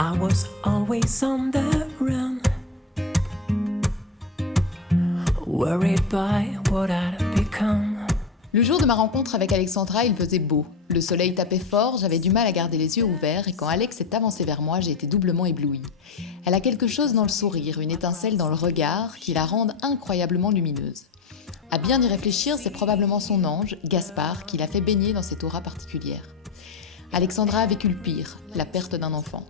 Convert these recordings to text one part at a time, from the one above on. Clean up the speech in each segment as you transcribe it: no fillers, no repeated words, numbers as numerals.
I was always on the run, worried by what I'd become. Le jour de ma rencontre avec Alexandra, il faisait beau. Le soleil tapait fort, j'avais du mal à garder les yeux ouverts et quand Alex s'est avancée vers moi, j'ai été doublement éblouie. Elle a quelque chose dans le sourire, une étincelle dans le regard qui la rendent incroyablement lumineuse. À bien y réfléchir, c'est probablement son ange, Gaspard, qui l'a fait baigner dans cette aura particulière. Alexandra a vécu le pire, la perte d'un enfant.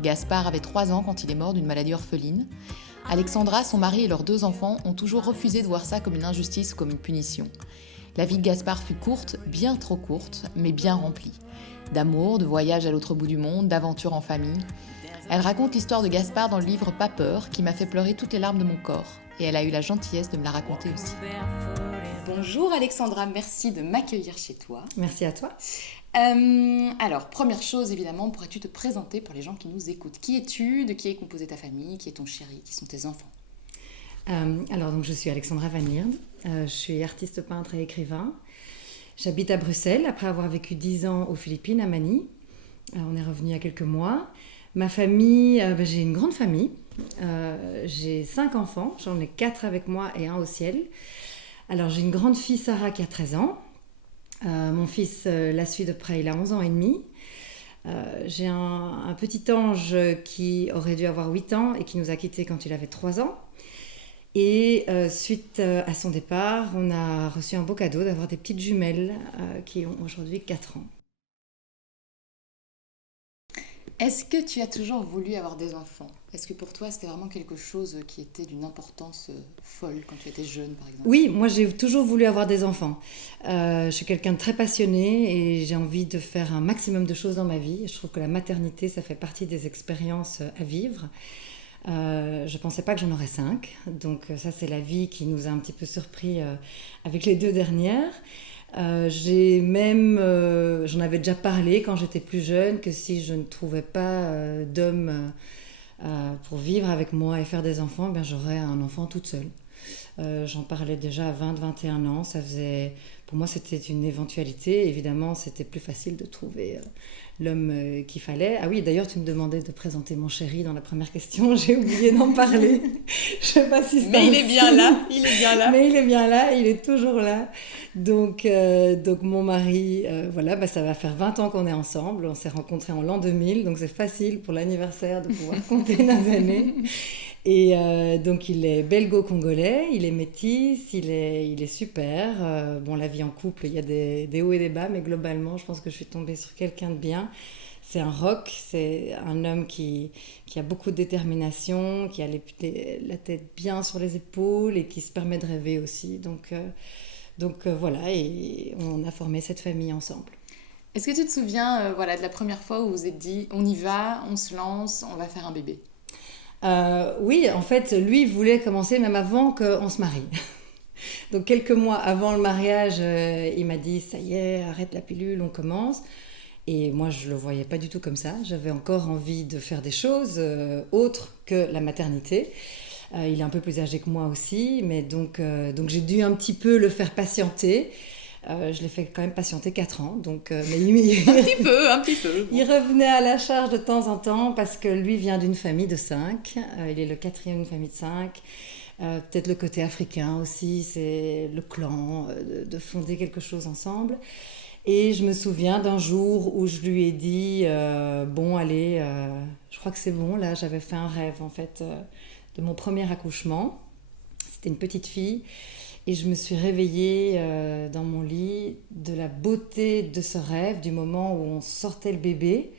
Gaspard avait 3 ans quand il est mort d'une maladie orpheline. Alexandra, son mari et leurs 2 enfants ont toujours refusé de voir ça comme une injustice ou comme une punition. La vie de Gaspard fut courte, bien trop courte, mais bien remplie. D'amour, de voyages à l'autre bout du monde, d'aventures en famille. Elle raconte l'histoire de Gaspard dans le livre Pas peur, qui m'a fait pleurer toutes les larmes de mon corps. Et elle a eu la gentillesse de me la raconter aussi. Bonjour Alexandra, merci de m'accueillir chez toi. Merci à toi. Alors, première chose évidemment, pourrais-tu te présenter pour les gens qui nous écoutent? Qui es-tu? De qui est composée ta famille? Qui est ton chéri? Qui sont tes enfants? Donc je suis Alexandra Van Lierde, je suis artiste peintre et écrivain. J'habite à Bruxelles après avoir vécu 10 ans aux Philippines, à Manille. On est revenu il y a quelques mois. Ma famille, j'ai une grande famille. J'ai 5 enfants, j'en ai 4 avec moi et 1 au ciel. Alors j'ai une grande fille, Sarah, qui a 13 ans. Mon fils la suit de près, il a 11 ans et demi. J'ai un petit ange qui aurait dû avoir 8 ans et qui nous a quittés quand il avait 3 ans. Et suite à son départ, on a reçu un beau cadeau d'avoir des petites jumelles qui ont aujourd'hui 4 ans. Est-ce que tu as toujours voulu avoir des enfants? Est-ce que pour toi c'était vraiment quelque chose qui était d'une importance folle quand tu étais jeune par exemple? Oui, moi j'ai toujours voulu avoir des enfants. Je suis quelqu'un de très passionné et j'ai envie de faire un maximum de choses dans ma vie. Je trouve que la maternité, ça fait partie des expériences à vivre. Je ne pensais pas que j'en aurais 5, donc ça c'est la vie qui nous a un petit peu surpris avec les 2 dernières. J'en avais déjà parlé quand j'étais plus jeune, que si je ne trouvais pas d'homme pour vivre avec moi et faire des enfants, ben, j'aurais un enfant toute seule. J'en parlais déjà à 20-21 ans, pour moi c'était une éventualité. Évidemment c'était plus facile de trouver l'homme qu'il fallait. Ah oui, d'ailleurs tu me demandais de présenter mon chéri dans la première question, j'ai oublié d'en parler. Je sais pas si c'est Mais il est bien là, il est bien là. Mais il est bien là, il est toujours là. Donc mon mari, voilà, ça va faire 20 ans qu'on est ensemble. On s'est rencontrés en l'an 2000, donc c'est facile pour l'anniversaire de pouvoir compter nos années. Et donc il est belgo-congolais, il est métis, il est super. La vie en couple, il y a des hauts et des bas, mais globalement, je pense que je suis tombée sur quelqu'un de bien. C'est un rock, c'est un homme qui a beaucoup de détermination, qui a la tête bien sur les épaules et qui se permet de rêver aussi. Donc voilà, et on a formé cette famille ensemble. Est-ce que tu te souviens de la première fois où vous vous êtes dit on y va, on se lance, on va faire un bébé? Oui, en fait, lui voulait commencer même avant qu'on se marie. Donc quelques mois avant le mariage, il m'a dit ça y est, arrête la pilule, on commence. Et moi, je le voyais pas du tout comme ça. J'avais encore envie de faire des choses autres que la maternité. Il est un peu plus âgé que moi aussi, mais donc j'ai dû un petit peu le faire patienter. Je l'ai fait quand même patienter 4 ans. Donc, un petit peu. Il revenait à la charge de temps en temps parce que lui vient d'une famille de 5. Il est le 4e d'une famille de 5. Peut-être le côté africain aussi, c'est le clan, de fonder quelque chose ensemble. Et je me souviens d'un jour où je lui ai dit bon allez, je crois que c'est bon, là j'avais fait un rêve en fait de mon premier accouchement. C'était une petite fille et je me suis réveillée dans mon lit de la beauté de ce rêve, du moment où on sortait le bébé.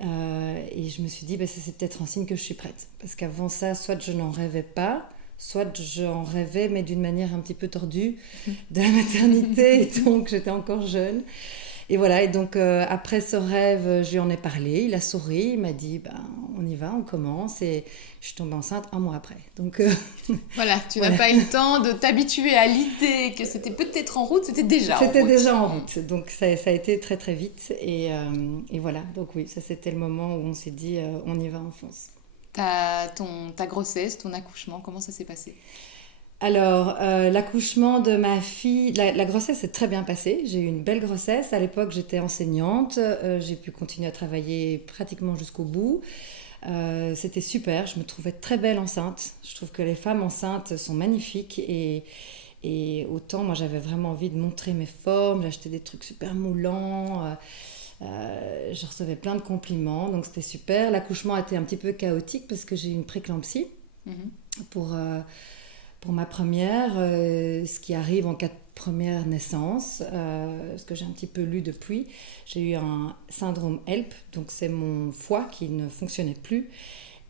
Et je me suis dit ça c'est peut-être un signe que je suis prête, parce qu'avant ça, soit je n'en rêvais pas, soit j'en rêvais, mais d'une manière un petit peu tordue, de la maternité, donc j'étais encore jeune. Et voilà, et donc après ce rêve, je lui en ai parlé, il a souri, il m'a dit on y va, on commence, et je suis tombée enceinte 1 mois après. Donc, voilà, tu n'as pas eu le temps de t'habituer à l'idée que c'était peut-être en route, c'était déjà en route, donc ça a été très très vite, et voilà, donc oui, ça c'était le moment où on s'est dit on y va, on fonce. Ta grossesse, ton accouchement, comment ça s'est passé? Alors, l'accouchement de ma fille, la grossesse s'est très bien passée. J'ai eu une belle grossesse. À l'époque, j'étais enseignante. J'ai pu continuer à travailler pratiquement jusqu'au bout. C'était super. Je me trouvais très belle enceinte. Je trouve que les femmes enceintes sont magnifiques. Et autant, moi, j'avais vraiment envie de montrer mes formes. J'achetais des trucs super moulants. Je recevais plein de compliments. Donc, c'était super. L'accouchement a été un petit peu chaotique parce que j'ai eu une préclampsie pour... Pour ma première, ce qui arrive en cas de première naissance, ce que j'ai un petit peu lu depuis, j'ai eu un syndrome HELP, donc c'est mon foie qui ne fonctionnait plus.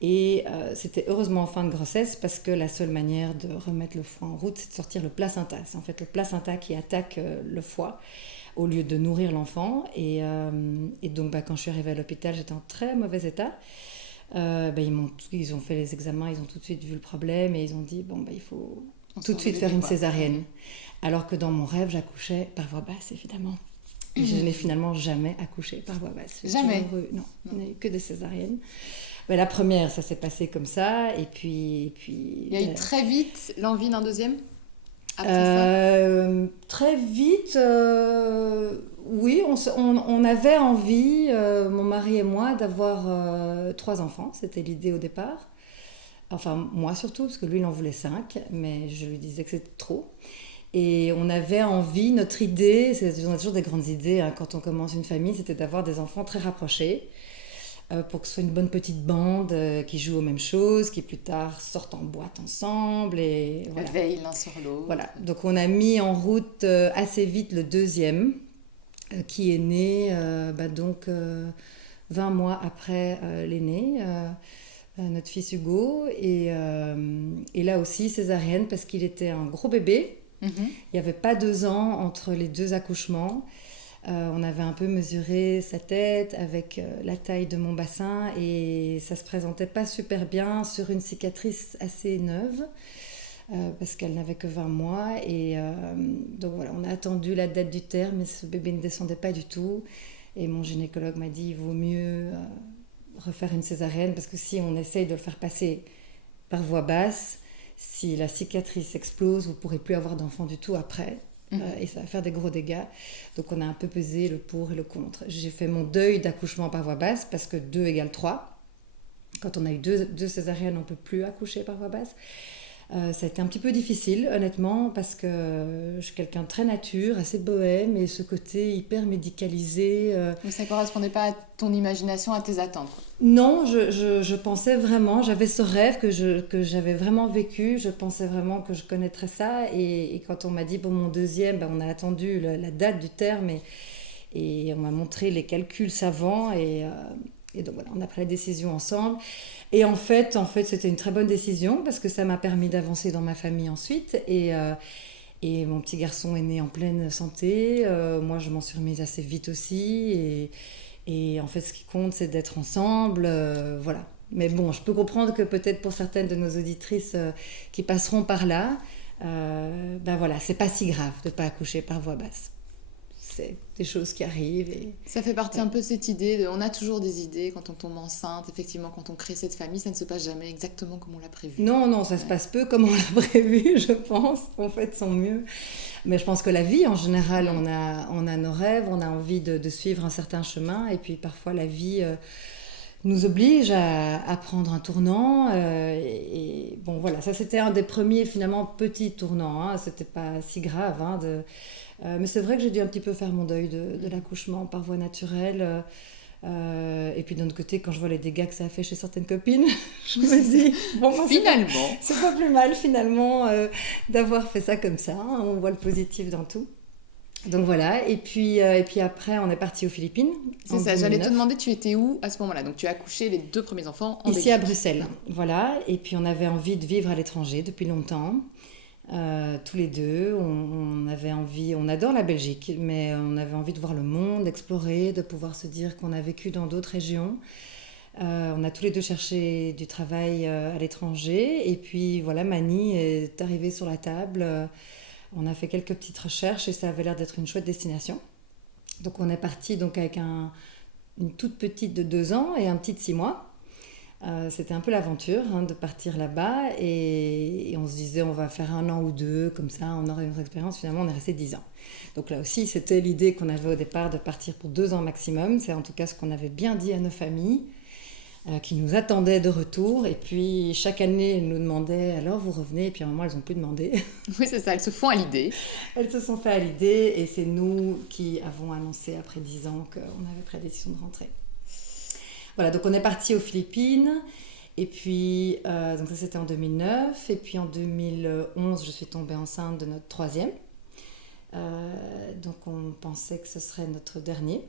Et c'était heureusement en fin de grossesse parce que la seule manière de remettre le foie en route, c'est de sortir le placenta. C'est en fait le placenta qui attaque le foie au lieu de nourrir l'enfant. Et donc quand je suis arrivée à l'hôpital, j'étais en très mauvais état. Ils ont fait les examens, ils ont tout de suite vu le problème et ils ont dit il faut tout de suite faire une césarienne. Alors que dans mon rêve, j'accouchais par voie basse, évidemment. Et je n'ai finalement jamais accouché par voie basse. Jamais? Non, il n'y a eu que des césariennes. Mais la première, ça s'est passé comme ça. Et puis il y a eu très vite l'envie d'un deuxième après très vite, oui, on avait envie, mon mari et moi, d'avoir 3 enfants. C'était l'idée au départ. Enfin, moi surtout, parce que lui, il en voulait 5, mais je lui disais que c'était trop. Et on avait envie, notre idée, on a toujours des grandes idées, hein, quand on commence une famille, c'était d'avoir des enfants très rapprochés. Pour que ce soit une bonne petite bande qui joue aux mêmes choses, qui plus tard sortent en boîte ensemble. Et voilà. Veillent l'un sur l'autre. Voilà. Donc on a mis en route assez vite le deuxième, qui est né 20 mois après l'aîné, notre fils Hugo. Et là aussi césarienne parce qu'il était un gros bébé. Il n'y avait pas 2 ans entre les 2 accouchements. On avait un peu mesuré sa tête avec la taille de mon bassin et ça se présentait pas super bien sur une cicatrice assez neuve parce qu'elle n'avait que 20 mois et donc voilà, on a attendu la date du terme mais ce bébé ne descendait pas du tout et mon gynécologue m'a dit il vaut mieux refaire une césarienne parce que si on essaye de le faire passer par voie basse, si la cicatrice explose, vous pourrez plus avoir d'enfant du tout après. Et ça va faire des gros dégâts. Donc on a un peu pesé le pour et le contre. J'ai fait mon deuil d'accouchement par voie basse parce que 2 égale 3. Quand on a eu 2 césariennes, on ne peut plus accoucher par voie basse. Ça a été un petit peu difficile, honnêtement, parce que je suis quelqu'un de très nature, assez bohème, et ce côté hyper médicalisé. Mais ça ne correspondait pas à ton imagination, à tes attentes. Non, je pensais vraiment, j'avais ce rêve que j'avais vraiment vécu, je pensais vraiment que je connaîtrais ça. Et quand on m'a dit, mon deuxième, on a attendu la date du terme et on m'a montré les calculs savants. Et donc voilà, on a pris la décision ensemble. Et en fait, c'était une très bonne décision parce que ça m'a permis d'avancer dans ma famille ensuite. Et mon petit garçon est né en pleine santé. Moi, je m'en suis remise assez vite aussi. Et en fait, ce qui compte, c'est d'être ensemble. Voilà. Mais bon, je peux comprendre que peut-être pour certaines de nos auditrices qui passeront par là, voilà, c'est pas si grave de ne pas accoucher par voie basse. C'est des choses qui arrivent. Ça fait partie un peu de cette idée, on a toujours des idées quand on tombe enceinte, effectivement quand on crée cette famille, ça ne se passe jamais exactement comme on l'a prévu. Non, ça se passe peu comme on l'a prévu, je pense, on fait de son mieux. Mais je pense que la vie, en général, on a nos rêves, on a envie de suivre un certain chemin, et puis parfois la vie nous oblige à prendre un tournant. Et bon, voilà, ça c'était un des premiers, finalement, petits tournants, hein, c'était pas si grave, hein, mais c'est vrai que j'ai dû un petit peu faire mon deuil de l'accouchement par voie naturelle. Et puis d'un autre côté, quand je vois les dégâts que ça a fait chez certaines copines, je me dis, finalement, c'est pas plus mal finalement d'avoir fait ça comme ça. Hein, on voit le positif dans tout. Donc voilà, et puis après, on est parti aux Philippines. C'est ça, 2009. J'allais te demander, tu étais où à ce moment-là? Donc tu as accouché les 2 premiers enfants en Belgique. Ici à Bruxelles, voilà. Et puis on avait envie de vivre à l'étranger depuis longtemps. Tous les deux, on avait envie, on adore la Belgique, mais on avait envie de voir le monde, d'explorer, de pouvoir se dire qu'on a vécu dans d'autres régions. On a tous les deux cherché du travail à l'étranger, et puis voilà, Mani est arrivée sur la table. On a fait quelques petites recherches et ça avait l'air d'être une chouette destination. Donc on est parti donc avec une toute petite de 2 ans et un petit de 6 mois. C'était un peu l'aventure de partir là-bas et on se disait on va faire 1 an ou 2, comme ça on aurait notre expérience. Finalement on est resté 10 ans. Donc là aussi c'était l'idée qu'on avait au départ de partir pour 2 ans maximum. C'est en tout cas ce qu'on avait bien dit à nos familles qui nous attendaient de retour. Et puis chaque année elles nous demandaient alors vous revenez, et puis à un moment elles n'ont plus demandé. Oui, c'est ça, elles se font à l'idée. Elles se sont fait à l'idée et c'est nous qui avons annoncé après 10 ans qu'on avait pris la décision de rentrer. Voilà, donc on est parti aux Philippines, et puis, donc ça c'était en 2009, et puis en 2011, je suis tombée enceinte de notre 3e. Donc on pensait que ce serait notre dernier.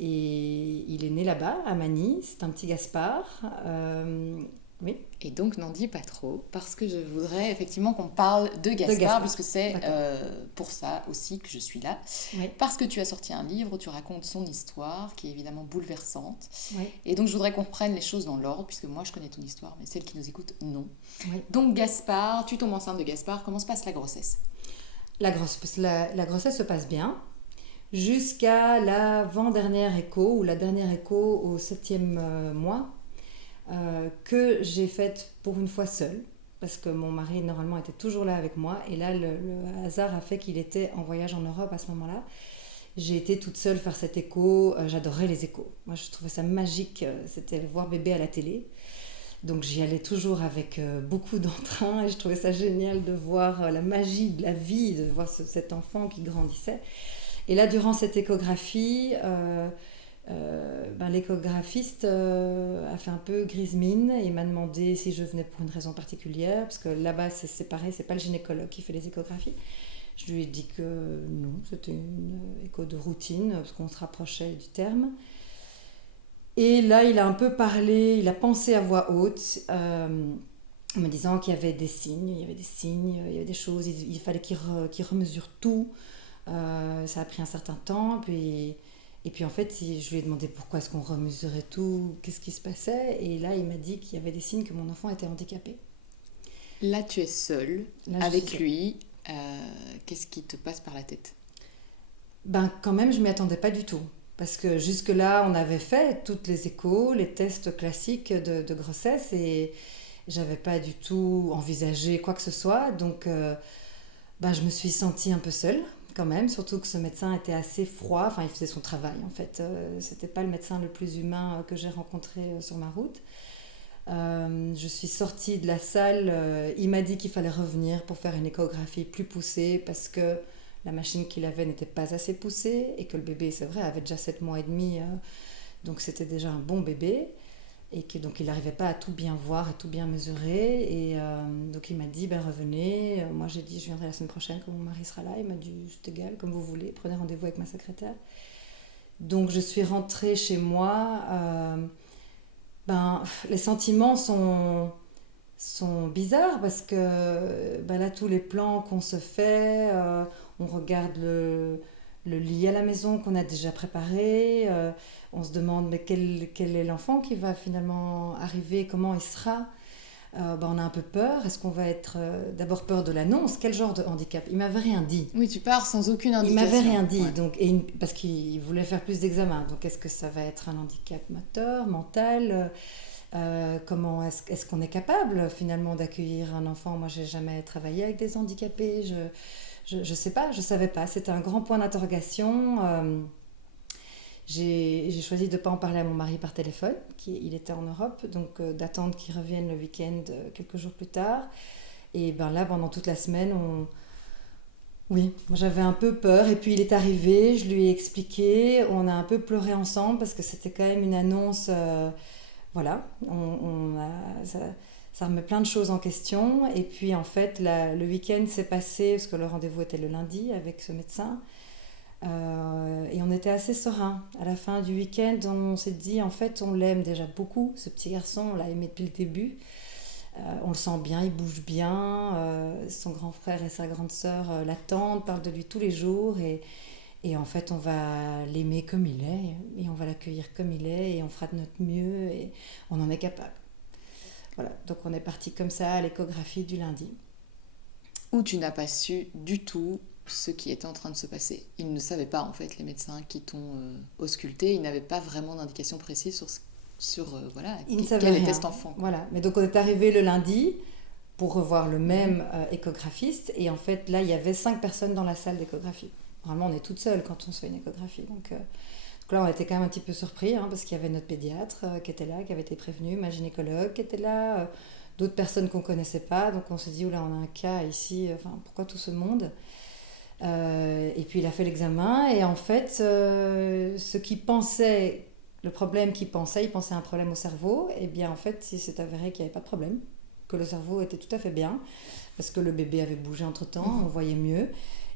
Et il est né là-bas, à Manille, c'est un petit Gaspard. Oui. Et donc n'en dis pas trop, parce que je voudrais effectivement qu'on parle de Gaspard, puisque c'est pour ça aussi que je suis là. Oui. Parce que tu as sorti un livre où tu racontes son histoire, qui est évidemment bouleversante. Oui. Et donc je voudrais qu'on reprenne les choses dans l'ordre, puisque moi je connais ton histoire, mais celles qui nous écoutent, non. Oui. Donc Gaspard, tu tombes enceinte de Gaspard, comment se passe la grossesse ? La grossesse se passe bien, jusqu'à l'avant-dernière écho, ou la dernière écho au 7e mois, que j'ai faite pour une fois seule, parce que mon mari normalement était toujours là avec moi, et là le hasard a fait qu'il était en voyage en Europe à ce moment-là. J'ai été toute seule faire cet écho, j'adorais les échos, moi je trouvais ça magique, c'était voir bébé à la télé, donc j'y allais toujours avec beaucoup d'entrain, et je trouvais ça génial de voir la magie de la vie, de voir cet enfant qui grandissait. Et là durant cette échographie, l'échographiste a fait un peu grise mine et m'a demandé si je venais pour une raison particulière, parce que là-bas c'est pareil, c'est pas le gynécologue qui fait les échographies. Je lui ai dit que non, c'était une écho de routine, parce qu'on se rapprochait du terme. Et là il a un peu parlé, il a pensé à voix haute, en me disant qu'il y avait des signes, il y avait des choses, il fallait qu'il remesure tout. Ça a pris un certain temps, et puis en fait, je lui ai demandé pourquoi est-ce qu'on remesurait tout, qu'est-ce qui se passait, et là il m'a dit qu'il y avait des signes que mon enfant était handicapé. Là tu es seule, avec lui, qu'est-ce qui te passe par la tête ? Quand même, je m'y attendais pas du tout, parce que jusque-là, on avait fait toutes les échos, les tests classiques de grossesse, et j'avais pas du tout envisagé quoi que ce soit, donc je me suis sentie un peu seule. Quand même, surtout que ce médecin était assez froid, enfin il faisait son travail en fait, c'était pas le médecin le plus humain que j'ai rencontré sur ma route. Je suis sortie de la salle, il m'a dit qu'il fallait revenir pour faire une échographie plus poussée parce que la machine qu'il avait n'était pas assez poussée et que le bébé, c'est vrai, avait déjà 7 mois et demi, donc c'était déjà un bon bébé. Et donc il n'arrivait pas à tout bien voir, à tout bien mesurer, et donc il m'a dit revenez. Moi j'ai dit je viendrai la semaine prochaine quand mon mari sera là. Il m'a dit c'est égal, comme vous voulez, prenez rendez-vous avec ma secrétaire. Donc je suis rentrée chez moi. Les sentiments sont bizarres parce que là tous les plans qu'on se fait, on regarde le lit à la maison qu'on a déjà préparé, on se demande mais quel est l'enfant qui va finalement arriver, comment il sera. On a un peu peur, est-ce qu'on va être d'abord peur de l'annonce, quel genre de handicap? Il m'avait rien dit. Oui, tu pars sans aucune indication. Il m'avait rien dit, ouais. donc, parce qu'il voulait faire plus d'examens, donc est-ce que ça va être un handicap moteur, mental, comment est-ce qu'on est capable finalement d'accueillir un enfant? Moi j'ai jamais travaillé avec des handicapés, je sais pas, je savais pas, c'était un grand point d'interrogation. J'ai choisi de ne pas en parler à mon mari par téléphone, il était en Europe, donc d'attendre qu'il revienne le week-end quelques jours plus tard. Et là, pendant toute la semaine, oui, moi j'avais un peu peur. Et puis il est arrivé, je lui ai expliqué, on a un peu pleuré ensemble parce que c'était quand même une annonce. Voilà, ça remet plein de choses en question. Et puis en fait, le week-end s'est passé, parce que le rendez-vous était le lundi avec ce médecin. Et on était assez sereins. À la fin du week-end, on s'est dit, en fait, on l'aime déjà beaucoup, ce petit garçon, on l'a aimé depuis le début. On le sent bien, il bouge bien. Son grand frère et sa grande sœur l'attendent, parlent de lui tous les jours. Et en fait, on va l'aimer comme il est, et on va l'accueillir comme il est, et on fera de notre mieux, et on en est capable. Voilà, donc on est parti comme ça à l'échographie du lundi. Où tu n'as pas su du tout ce qui était en train de se passer. Ils ne savaient pas, en fait, les médecins qui t'ont ausculté. Ils n'avaient pas vraiment d'indication précise sur sur Il ne quel savait était rien. cet enfant. Voilà. Mais donc on est arrivé le lundi pour revoir le même échographiste. Et en fait, là, il y avait 5 personnes dans la salle d'échographie. Normalement, on est toute seule quand on se fait une échographie. Donc là, on était quand même un petit peu surpris, parce qu'il y avait notre pédiatre qui était là, qui avait été prévenu, ma gynécologue qui était là, d'autres personnes qu'on ne connaissait pas. Donc on s'est dit, oula, on a un cas ici, pourquoi tout ce monde? Et puis il a fait l'examen, et en fait, ce qu'il pensait, le problème qu'il pensait, il pensait à un problème au cerveau, et bien en fait, il s'est avéré qu'il n'y avait pas de problème, que le cerveau était tout à fait bien, parce que le bébé avait bougé entre-temps, on voyait mieux,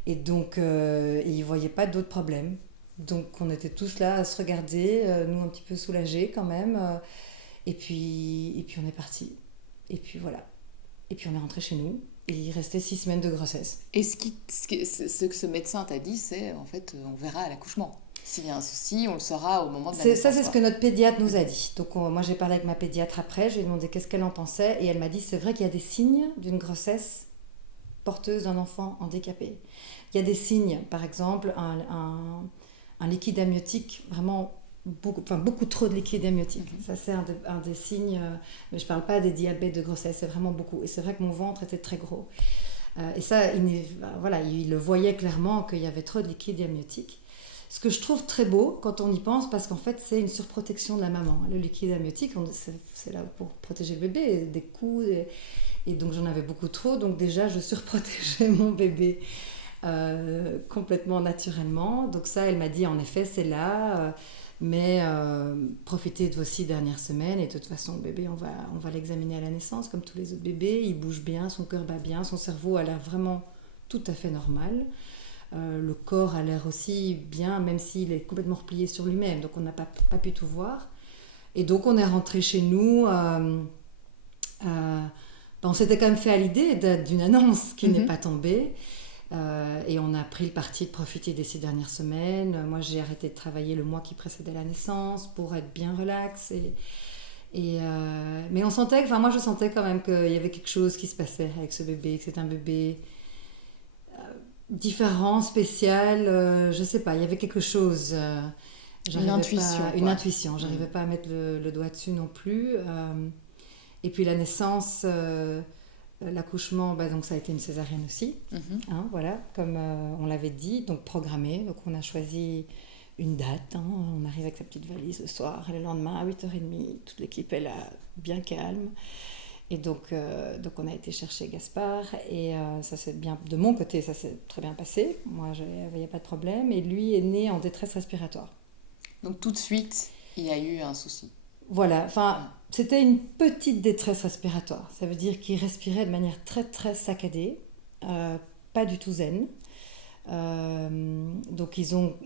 et donc il ne voyait pas d'autres problèmes. Donc on était tous là à se regarder, nous un petit peu soulagés quand même, et puis on est parti. Et puis voilà. Et puis on est rentré chez nous, et il restait 6 semaines de grossesse. Et ce que ce médecin t'a dit, c'est en fait, on verra à l'accouchement. S'il y a un souci, on le saura au moment de la naissance. Ça, c'est ce que notre pédiatre nous a dit. Donc moi j'ai parlé avec ma pédiatre après, je lui ai demandé qu'est-ce qu'elle en pensait, et elle m'a dit c'est vrai qu'il y a des signes d'une grossesse porteuse d'un enfant handicapé. Il y a des signes, par exemple un liquide amniotique, vraiment beaucoup trop de liquide amniotique. Ça c'est un des signes, mais je ne parle pas des diabètes de grossesse, c'est vraiment beaucoup. Et c'est vrai que mon ventre était très gros. Et ça, il le voyait clairement qu'il y avait trop de liquide amniotique. Ce que je trouve très beau quand on y pense, parce qu'en fait c'est une surprotection de la maman. Le liquide amniotique, c'est là pour protéger le bébé, des coups, et donc j'en avais beaucoup trop, donc déjà je surprotégeais mon bébé complètement naturellement. Donc ça, elle m'a dit en effet c'est là, mais profitez de vos 6 dernières semaines, et de toute façon le bébé on va l'examiner à la naissance comme tous les autres bébés, il bouge bien, son cœur bat bien, son cerveau a l'air vraiment tout à fait normal. Le corps a l'air aussi bien, même s'il est complètement replié sur lui-même, donc on n'a pas pu tout voir. Et donc on est rentré chez nous, on s'était quand même fait à l'idée d'une annonce qui n'est pas tombée, et on a pris le parti de profiter des 6 dernières semaines. Moi j'ai arrêté de travailler le mois qui précédait la naissance pour être bien relax, mais on sentait, moi je sentais quand même qu'il y avait quelque chose qui se passait avec ce bébé, que c'était un bébé différent, spécial, je sais pas, il y avait quelque chose. Une intuition. J'arrivais pas à mettre le doigt dessus non plus. Et puis la naissance, l'accouchement, donc ça a été une césarienne aussi, voilà, comme on l'avait dit, donc programmée. Donc on a choisi une date, on arrive avec sa petite valise le soir, et le lendemain à 8h30, toute l'équipe est là, bien calme. Et donc on a été chercher Gaspard, et ça s'est bien, de mon côté, ça s'est très bien passé. Moi, il n'y a pas de problème. Et lui est né en détresse respiratoire. Donc tout de suite, il y a eu un souci. Voilà, c'était une petite détresse respiratoire. Ça veut dire qu'il respirait de manière très très saccadée, pas du tout zen. Donc ils ont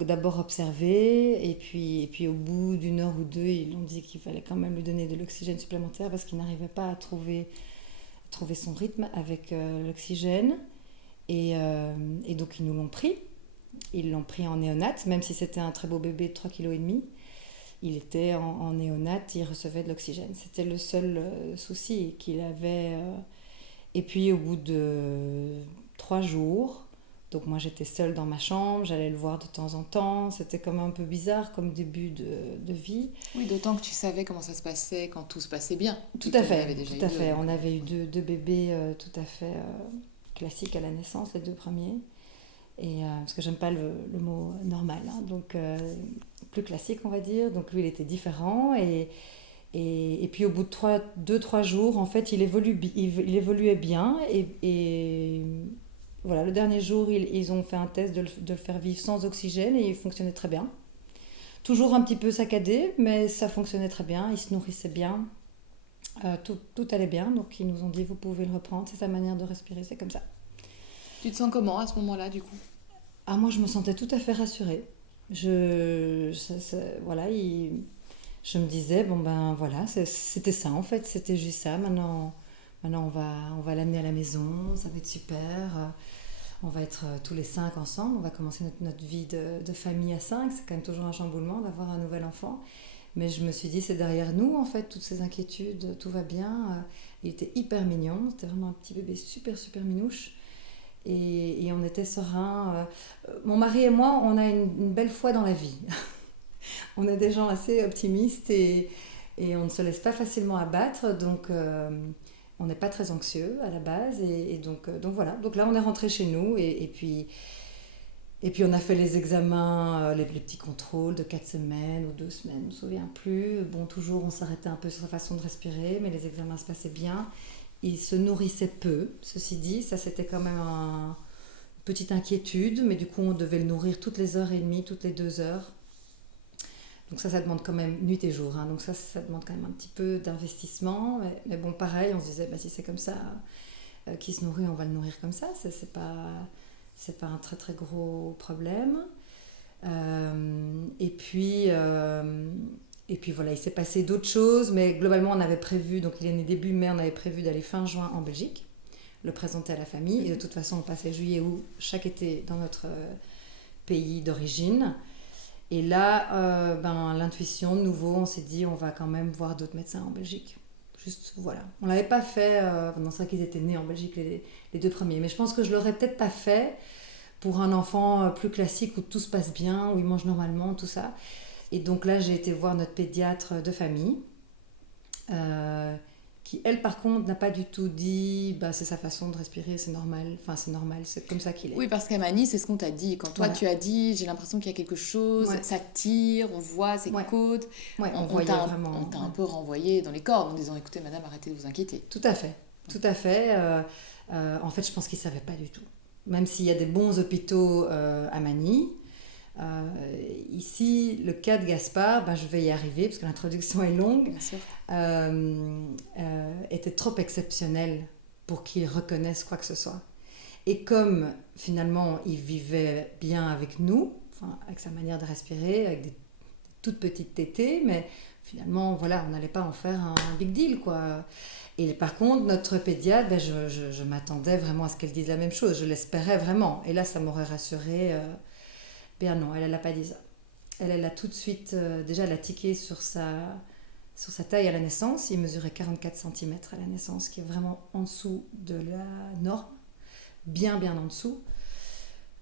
d'abord observé, et puis au bout d'1 heure ou 2, ils ont dit qu'il fallait quand même lui donner de l'oxygène supplémentaire parce qu'il n'arrivait pas à trouver son rythme avec l'oxygène, et donc ils nous l'ont pris. Ils l'ont pris en néonate, même si c'était un très beau bébé de 3,5 kg. Il était en néonate, il recevait de l'oxygène. C'était le seul souci qu'il avait. Et puis au bout de 3 jours, donc moi j'étais seule dans ma chambre, j'allais le voir de temps en temps. C'était comme un peu bizarre comme début de vie. Oui, d'autant que tu savais comment ça se passait quand tout se passait bien. Tout à fait. On avait eu deux bébés tout à fait classiques à la naissance, les 2 premiers. Et, parce que j'aime pas le mot normal, donc plus classique on va dire. Donc lui il était différent, et puis au bout de 2-3 jours en fait il évoluait bien, et voilà, le dernier jour ils ont fait un test de le faire vivre sans oxygène, et il fonctionnait très bien, toujours un petit peu saccadé, mais ça fonctionnait très bien, il se nourrissait bien, tout allait bien. Donc ils nous ont dit vous pouvez le reprendre, c'est sa manière de respirer, c'est comme ça. Tu te sens comment à ce moment-là, du coup ? Moi, je me sentais tout à fait rassurée. Je me disais, voilà, c'était ça en fait, c'était juste ça. Maintenant on va l'amener à la maison, ça va être super. On va être tous les 5 ensemble, on va commencer notre vie de famille à 5. C'est quand même toujours un chamboulement d'avoir un nouvel enfant. Mais je me suis dit, c'est derrière nous en fait, toutes ces inquiétudes, tout va bien. Il était hyper mignon, c'était vraiment un petit bébé super super minouche. Et on était sereins. Mon mari et moi, on a une belle foi dans la vie. On est des gens assez optimistes et on ne se laisse pas facilement abattre, donc on n'est pas très anxieux à la base. Et donc voilà, donc là on est rentré chez nous et puis on a fait les examens, les petits contrôles de 4 semaines ou 2 semaines, je ne me souviens plus. Bon, toujours on s'arrêtait un peu sur sa façon de respirer, mais les examens se passaient bien. Il se nourrissait peu, ceci dit, ça c'était quand même une petite inquiétude, mais du coup on devait le nourrir toutes les heures et demie, toutes les 2 heures. Donc ça demande quand même nuit et jour, hein. Donc ça demande quand même un petit peu d'investissement. Mais bon, pareil, on se disait, bah, si c'est comme ça, qui se nourrit, on va le nourrir comme ça. C'est pas un très très gros problème. Et puis voilà, il s'est passé d'autres choses, mais globalement on avait prévu, donc il est né début mai, on avait prévu d'aller fin juin en Belgique, le présenter à la famille. Et de toute façon, on passait juillet août chaque été dans notre pays d'origine. Et là, l'intuition, de nouveau, on s'est dit, on va quand même voir d'autres médecins en Belgique. Juste, voilà. On ne l'avait pas fait, c'est vrai qu'ils étaient nés en Belgique, les 2 premiers. Mais je pense que je ne l'aurais peut-être pas fait pour un enfant plus classique où tout se passe bien, où il mange normalement, tout ça. Et donc là, j'ai été voir notre pédiatre de famille, qui, elle, par contre, n'a pas du tout dit c'est sa façon de respirer, c'est normal. Enfin, c'est normal, c'est comme ça qu'il est. Oui, parce qu'à Mani, c'est ce qu'on t'a dit. Quand toi, Voilà. tu as dit, j'ai l'impression qu'il y a quelque chose, ça tire, on voit ses côtes. Ouais, on voyait vraiment. On t'a un peu renvoyé dans les cordes en disant, écoutez, madame, arrêtez de vous inquiéter. Tout à fait, tout à fait. En fait, je pense qu'ils ne savaient pas du tout. Même s'il y a des bons hôpitaux à Mani, ici, le cas de Gaspard, je vais y arriver parce que l'introduction est longue, Bien sûr. était trop exceptionnel pour qu'il reconnaisse quoi que ce soit. Et comme finalement il vivait bien avec nous, avec sa manière de respirer, avec des toutes petites tétées, mais finalement voilà, on n'allait pas en faire un big deal, quoi. Et par contre, notre pédiatre, je m'attendais vraiment à ce qu'elle dise la même chose, je l'espérais vraiment. Et là, ça m'aurait rassurée. Non, elle n'a pas dit ça. Elle a tout de suite, déjà, elle a tiqué sur sa taille à la naissance. Il mesurait 44 cm à la naissance, qui est vraiment en dessous de la norme, bien en dessous.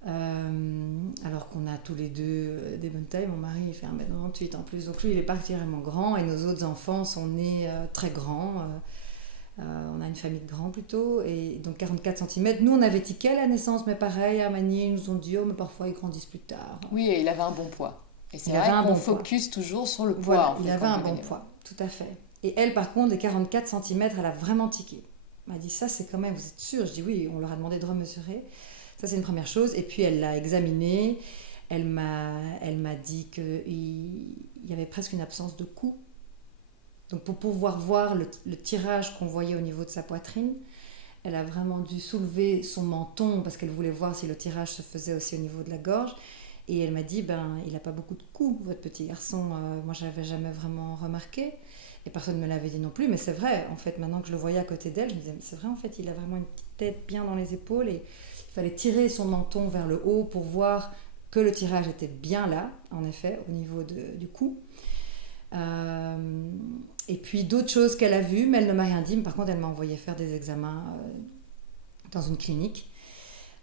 Alors qu'on a tous les deux des bonnes tailles. Mon mari, il fait 1m98 en plus, donc lui, il est particulièrement grand, et nos autres enfants sont nés très grands. On a une famille de grands plutôt, et donc 44 cm. Nous, on avait tiqué à la naissance, mais pareil, à Magny, ils nous ont dit, mais parfois ils grandissent plus tard. Oui, et il avait un bon poids. Et c'est vrai qu'on focus toujours sur le poids. Voilà, il avait un bon poids, tout à fait. Et elle, par contre, les 44 cm, elle a vraiment tiqué. Elle m'a dit, ça c'est quand même, vous êtes sûr? Je dis oui, on leur a demandé de remesurer. Ça c'est une première chose. Et puis elle l'a examiné. Elle m'a dit qu'il y avait presque une absence de cou. Donc pour pouvoir voir le tirage qu'on voyait au niveau de sa poitrine, elle a vraiment dû soulever son menton parce qu'elle voulait voir si le tirage se faisait aussi au niveau de la gorge. Et elle m'a dit, il n'a pas beaucoup de cou, votre petit garçon. Moi, je n'avais jamais vraiment remarqué. Et personne ne me l'avait dit non plus. Mais c'est vrai, en fait, maintenant que je le voyais à côté d'elle, je me disais, c'est vrai, en fait, il a vraiment une petite tête bien dans les épaules. Et il fallait tirer son menton vers le haut pour voir que le tirage était bien là, en effet, au niveau du cou. Et puis d'autres choses qu'elle a vues, mais elle ne m'a rien dit. Mais par contre, elle m'a envoyé faire des examens dans une clinique,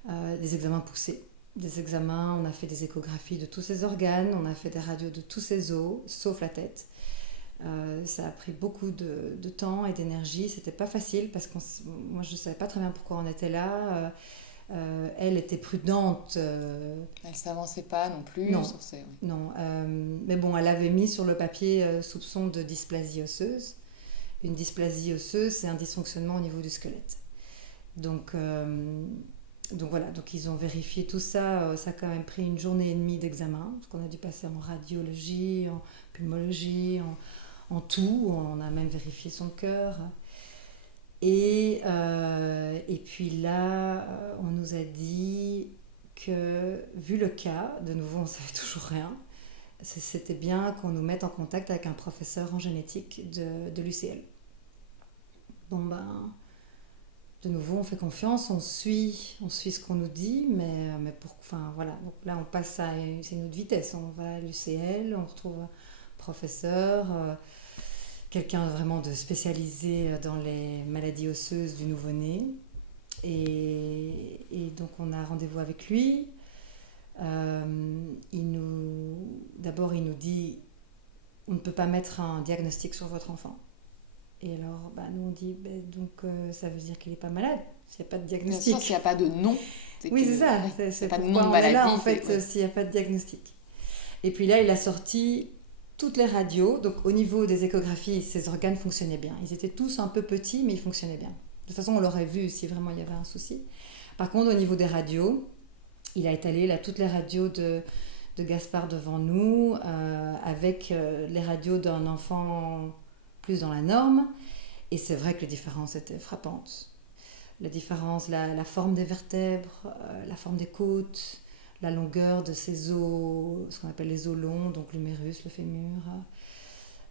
des examens poussés. Des examens, on a fait des échographies de tous ses organes, on a fait des radios de tous ses os, sauf la tête. Ça a pris beaucoup de temps et d'énergie, c'était pas facile parce que moi je savais pas très bien pourquoi on était là. Elle était prudente. Elle s'avançait pas non plus. Non, mais bon, elle avait mis sur le papier soupçon de dysplasie osseuse. Une dysplasie osseuse, c'est un dysfonctionnement au niveau du squelette. Donc voilà, donc ils ont vérifié tout ça. Ça a quand même pris 1 journée et demie d'examen, parce qu'on a dû passer en radiologie, en pulmologie, en tout. On a même vérifié son cœur. Et puis là, on nous a dit que, vu le cas, de nouveau, on ne savait toujours rien, c'était bien qu'on nous mette en contact avec un professeur en génétique de l'UCL. Bon, de nouveau, on fait confiance, on suit ce qu'on nous dit, mais voilà. Donc là, on passe c'est une autre vitesse. On va à l'UCL, on retrouve un professeur, quelqu'un vraiment de spécialisé dans les maladies osseuses du nouveau-né. Et donc, on a rendez-vous avec lui. D'abord, il nous dit, on ne peut pas mettre un diagnostic sur votre enfant. Et alors, nous on dit, ça veut dire qu'il n'est pas malade, s'il n'y a pas de Bien diagnostic. sûr, s'il n'y a pas de nom. Oui, c'est ça. C'est pas de pourquoi nom de on est maladie. là, en fait, s'il n'y a pas de diagnostic. Et puis là, il a sorti toutes les radios. Donc, au niveau des échographies, ses organes fonctionnaient bien. Ils étaient tous un peu petits, mais ils fonctionnaient bien. De toute façon, on l'aurait vu si vraiment il y avait un souci. Par contre, au niveau des radios, il a étalé là, toutes les radios de Gaspard devant nous, avec les radios d'un enfant plus dans la norme. Et c'est vrai que les différences étaient frappantes. La différence, la forme des vertèbres, la forme des côtes, la longueur de ses os, ce qu'on appelle les os longs, donc l'humérus, le fémur.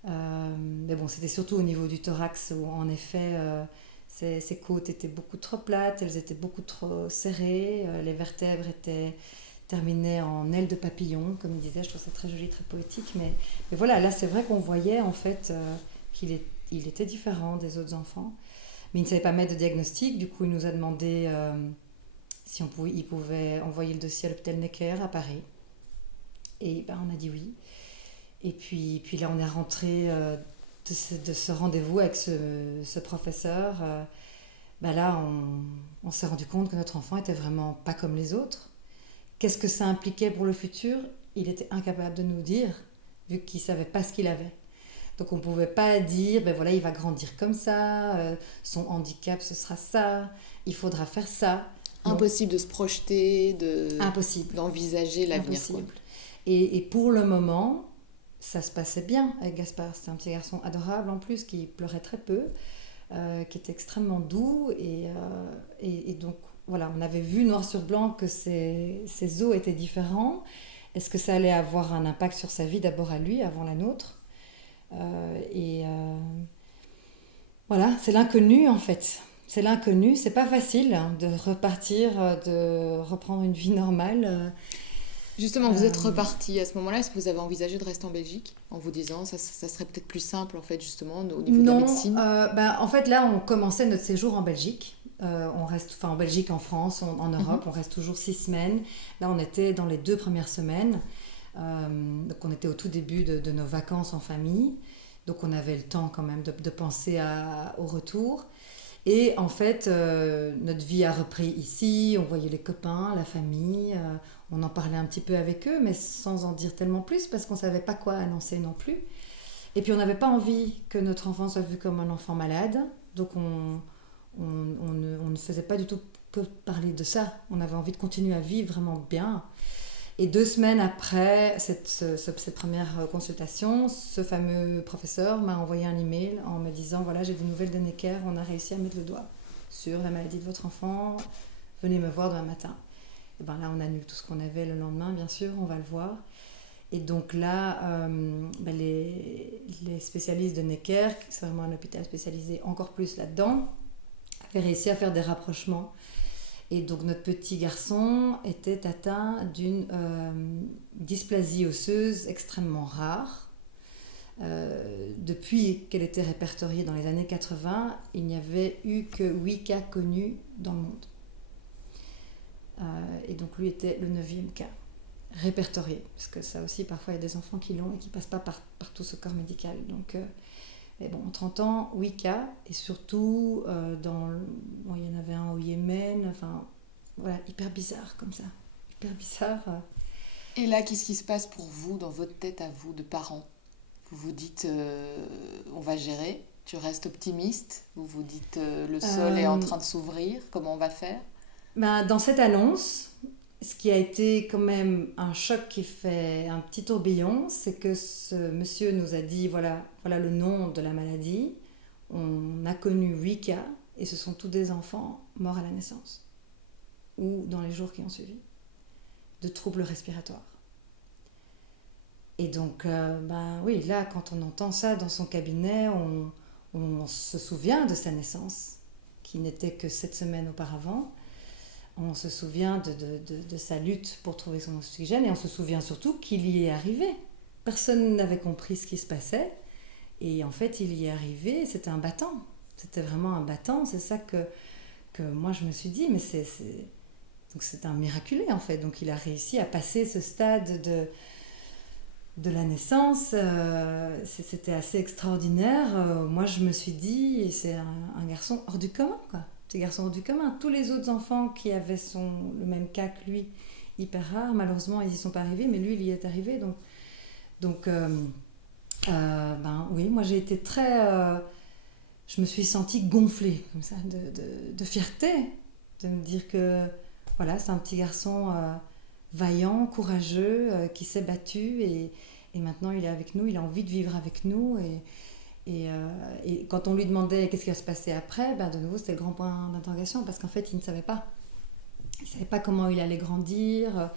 Mais bon, c'était surtout au niveau du thorax où en effet ses côtes étaient beaucoup trop plates, elles étaient beaucoup trop serrées, les vertèbres étaient terminées en ailes de papillon, comme il disait. Je trouve ça très joli, très poétique. Mais voilà, là c'est vrai qu'on voyait en fait qu'il était différent des autres enfants. Mais il ne savait pas mettre de diagnostic, du coup il nous a demandé si il pouvait envoyer le dossier à l'hôpital Necker à Paris. Et on a dit oui. Et puis là on est rentré de ce rendez-vous avec ce professeur. Là on s'est rendu compte que notre enfant était vraiment pas comme les autres. Qu'est-ce que ça impliquait pour le futur? Il était incapable de nous dire, vu qu'il ne savait pas ce qu'il avait. Donc on ne pouvait pas dire, il va grandir comme ça, son handicap ce sera ça, il faudra faire ça. Impossible de se projeter, Impossible. D'envisager l'avenir. Impossible. Et pour le moment, ça se passait bien avec Gaspard. C'était un petit garçon adorable en plus, qui pleurait très peu, qui était extrêmement doux. Et donc voilà, on avait vu noir sur blanc que ses os étaient différents. Est-ce que ça allait avoir un impact sur sa vie, d'abord à lui, avant la nôtre? Voilà, c'est l'inconnu en fait. C'est l'inconnu, c'est pas facile de repartir, de reprendre une vie normale. Justement, vous êtes reparti à ce moment-là. Est-ce que vous avez envisagé de rester en Belgique en vous disant ça serait peut-être plus simple en fait justement au niveau de la médecine? En fait là on commençait notre séjour en Belgique. On reste, en Belgique, en France, en Europe, on reste toujours 6 semaines. Là on était dans les 2 premières semaines. Donc on était au tout début de nos vacances en famille, donc on avait le temps quand même de penser au retour. Et en fait notre vie a repris ici, on voyait les copains, la famille, on en parlait un petit peu avec eux, mais sans en dire tellement plus parce qu'on ne savait pas quoi annoncer non plus. Et puis on n'avait pas envie que notre enfant soit vu comme un enfant malade, donc on ne faisait pas du tout que parler de ça. On avait envie de continuer à vivre vraiment bien. Et 2 semaines après cette première consultation, ce fameux professeur m'a envoyé un email en me disant voilà, j'ai des nouvelles de Necker, on a réussi à mettre le doigt sur la maladie de votre enfant, venez me voir demain matin. Et là, on annule tout ce qu'on avait le lendemain, bien sûr, on va le voir. Et donc là, les spécialistes de Necker, c'est vraiment un hôpital spécialisé encore plus là-dedans, avaient réussi à faire des rapprochements. Et donc notre petit garçon était atteint d'une dysplasie osseuse extrêmement rare. Depuis qu'elle était répertoriée dans les années 80, il n'y avait eu que 8 cas connus dans le monde. Et donc lui était le 9e cas répertorié. Parce que ça aussi, parfois, il y a des enfants qui l'ont et qui ne passent pas par tout ce corps médical. Donc, mais bon, en 30 ans, 8 cas, et surtout, il y en avait un au Yémen, enfin, voilà, hyper bizarre comme ça, hyper bizarre. Et là, qu'est-ce qui se passe pour vous, dans votre tête à vous, de parents? Vous vous dites, on va gérer, tu restes optimiste, vous vous dites, le sol est en train de s'ouvrir, comment on va faire? Dans cette annonce, ce qui a été quand même un choc qui fait un petit tourbillon, c'est que ce monsieur nous a dit, voilà le nom de la maladie, on a connu 8 cas, et ce sont tous des enfants morts à la naissance, ou dans les jours qui ont suivi, de troubles respiratoires. Et donc, oui, là, quand on entend ça dans son cabinet, on se souvient de sa naissance, qui n'était que 7 semaines auparavant. On se souvient de sa lutte pour trouver son oxygène, et on se souvient surtout qu'il y est arrivé. Personne n'avait compris ce qui se passait, et en fait, il y est arrivé, c'était un battant. C'était vraiment un battant, c'est ça que moi je me suis dit, mais Donc c'est un miraculé en fait. Donc il a réussi à passer ce stade de la naissance. C'était assez extraordinaire. Moi je me suis dit, c'est un garçon hors du commun, quoi. C'est un garçon hors du commun. Tous les autres enfants qui avaient le même cas que lui, hyper rare, malheureusement ils n'y sont pas arrivés, mais lui il y est arrivé. Donc oui, moi j'ai été je me suis sentie gonflée comme ça de fierté, de me dire que voilà, c'est un petit garçon vaillant, courageux, qui s'est battu et maintenant il est avec nous, il a envie de vivre avec nous et quand on lui demandait qu'est-ce qui va se passer après, de nouveau c'était le grand point d'interrogation parce qu'en fait il ne savait pas. Il ne savait pas comment il allait grandir,